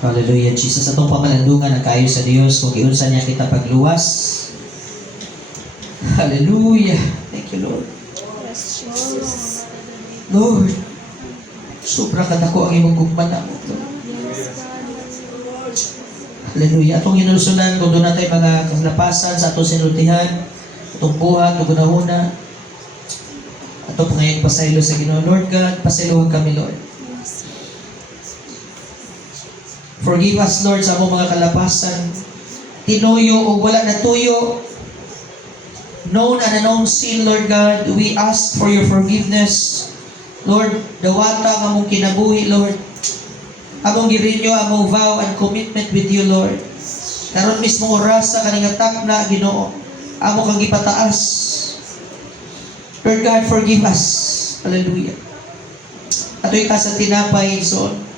Hallelujah, Jesus. Atong pamalandungan ang kayo sa Dios kung giunsa niya kita pagluwas. Hallelujah. Thank you, Lord. Lord, sobra kadako ang imong gugman namo. Hallelujah. Atong hinulusunan kung doon natin mga kaglapasan sa atong sinultihan, atong buhat, gunahuna, atong pangayon pasaylo sa Ginoo. Lord God, pasaylohan kami, Lord. Forgive us, Lord, sa among mga kalapasan. Tinuyo o wala na tuyo. Known and unknown sin, Lord God. We ask for your forgiveness. Lord, dawata ang among kinabuhi, Lord. Among girinyo, among vow and commitment with you, Lord. Karon mismo oras sa kaning atak na Ginoo. Amo kang gipataas. Lord God, forgive us. Hallelujah. Ato'y ka sa tinapay, son.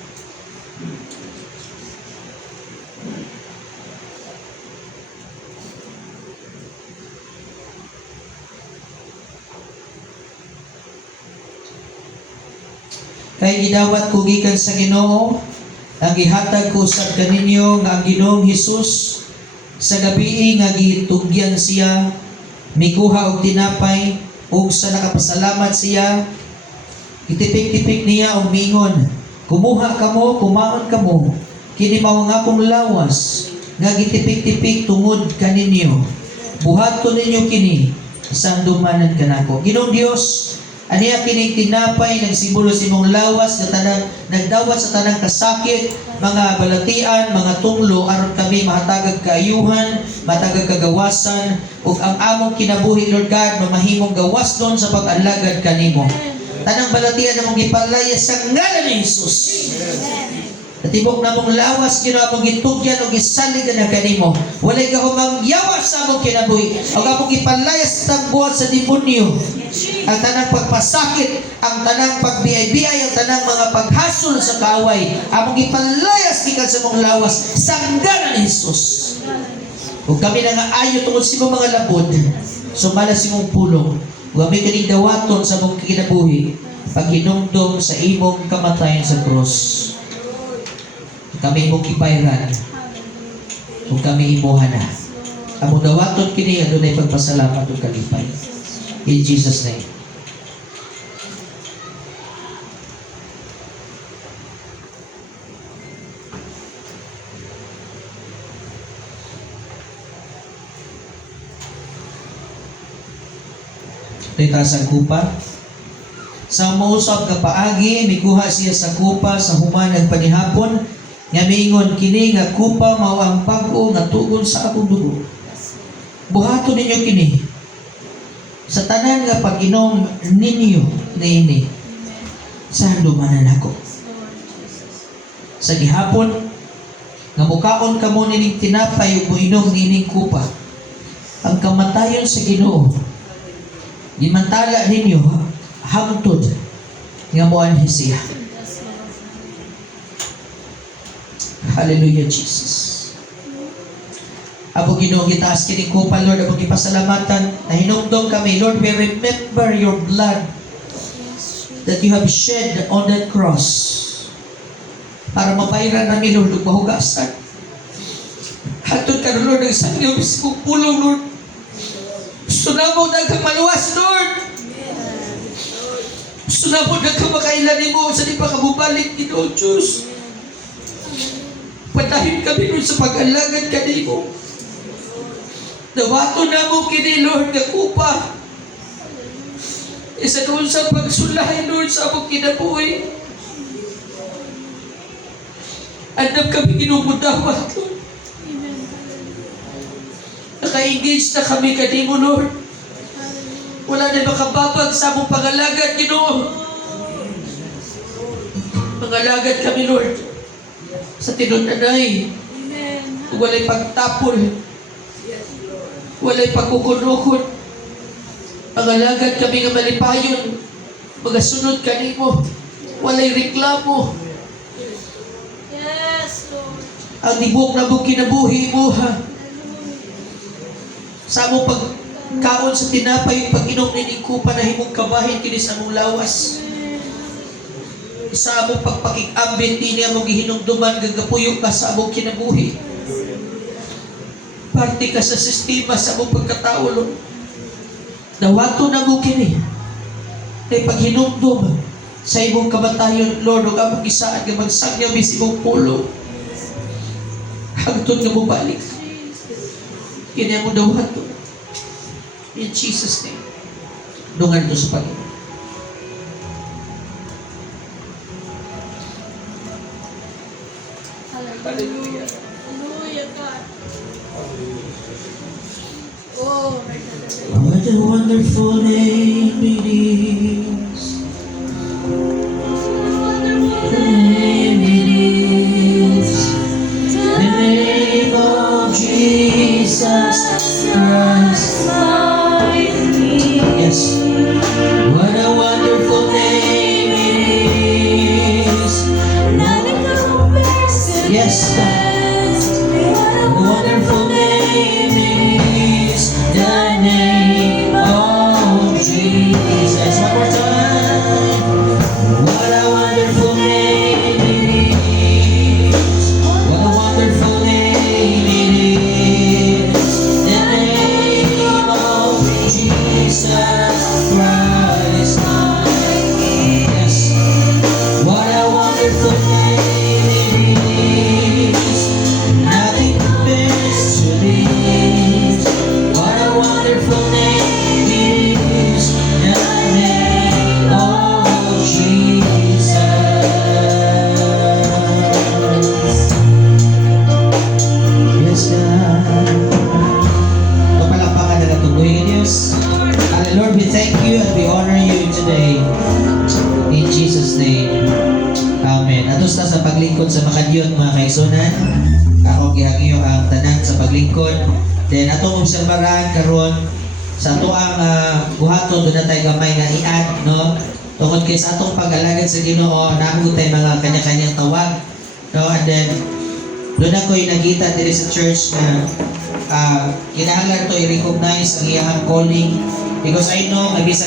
Kay gidawat ko gikan sa Ginoo, ang gihatag ko sa kaninyo nga ang Ginoong Hesus sa gabi nga gitugyan siya, mikuha og tinapay ug sa nakapasalamat siya, Itipik-tipik niya ang mingon. Kumuha kamo, kumaon kamo. Kini mao nga akong lawas nga gitipik-tipik tungod kaninyo. Buhaton ninyo kini isang dumanan kanako. Ginoong Dios, aniya kini tinapay nagsimbolo sa imong lawas nga tanang nagdawat sa tanang kasakit, mga balatian, mga tunglo aron kami mahatagag kaayuhan, matagag kagawasan ug ang among kinabuhi Lord God mamahimong gawas doon sa pag-alagad kanimo. Tanang balatian namong gipalaya sa ngalan ni Jesus. Natibok na mong lawas, ginawa mong gitugyan o gisaligan na kanimo. Walay ka humang yawas sa among kinabuhi. O ka mong ipalaya sa tagbuhat sa demonyo. Ang tanang pagpasakit, ang tanang pagbiyay-biyay, ang tanang mga paghasol sa kaaway. Among ipalayas gikan sa mong lawas sa ngalan ni Jesus. Kung kami na nga ayo tungod sa imong mga labod, sumalas imong pulong. Kung kami kaning dawaton sa mong kinabuhi, paghinumdom sa imong kamatayan sa cross. Kami imong kipayran kung kami imuha na. Amo dawaton kini adunay pagpasalamat ug kalipay. In Jesus name. Dita sa kupa. Sa mausap nga paagi, mikuha siya sa kupa sa humanang panihapon, nga miingon kini nga kupa mao ang bag-o nga tugon sa akong dugo. Buhaton ninyo kini sa tanan nga pag-inom ninyo niini sa handumanan ako. Sa gihapon nga mukaon kamo nining tinapay ug moinom nining kupa, ang kamatayon sa Ginoo gimantala ninyo hangtod nga moanhi siya. Hallelujah, Jesus. Abo Ginoo gitaas kini kupa Lord, abo gipasalamatan na hinumdom kami Lord, we remember your blood that you have shed on that cross para mapairan namin Lord ug mahugasan. Hatod ka Lord ang sangyo bisig pulong Lord. Gusto na mo daghang maluwas Lord. Gusto na mo daghang makailan mo sa di pa kabubalik Ginoo Diyos. Patahin kami Lord sa pag-alagad kanimo. Dawato na mo kini Lord nga kupa. Isa doon sa pagsulahay Lord sa among kinabuhi. Andam kami ginubudawat Lord. Naka-engage na kami kanimo Lord. Wala na makababag sa among pag-alagad Ginoo. Pag-alagad kami Lord sa tinunanay. Walay pagtapol. Walay pagkukunukot. Pag-alagad kami nga malipayon. Magasunod kanimo. Walay reklamo. Yes, Lord. Ang dibok na mong kinabuhi mo ha. Sa among pagkaon sa tinapay, yung pag-inom nining kupa na himong kabahin kini sa among lawas. Sa among pagpakig-ambit din among gihinumduman gagapuyok ka sa among kinabuhi. Parte ka sa sistema sa among pagkatao Lord. Dawato na mo kini. Kay paghinumdum sa imong kamatayon Lord ug among gisaad nga magsagyaw bis imong pulo. Hangtod nga mo balik. Kini mo dawato. In Jesus name. Dungan ito sa Panginoon. Hallelujah. Hallelujah, God. Oh, What a wonderful name it is. The name it is. The name of Jesus Christ. Yes. What a wonderful name it is. Yes, God. What a wonderful name it is. The name of Jesus. One more time. What a wonderful name it is. What a wonderful name it is. The name Jesus' name. Amen. Atos na sa paglingkod sa makadiyot mga kaisunan. Ako gihangyo ang tanan sa paglingkod. Then atong obserbaran karon sa ato ang buhaton doon na tayo gamay nga i-add, no? Tungkol kay sa atong pag-alagad sa Ginoo, naabot tayo mga kanya-kanyang tawag. No? And then, doon ako'y nagita dito sa church na kinahanglan to i-recognize ang iyang calling. Because I know, nabisa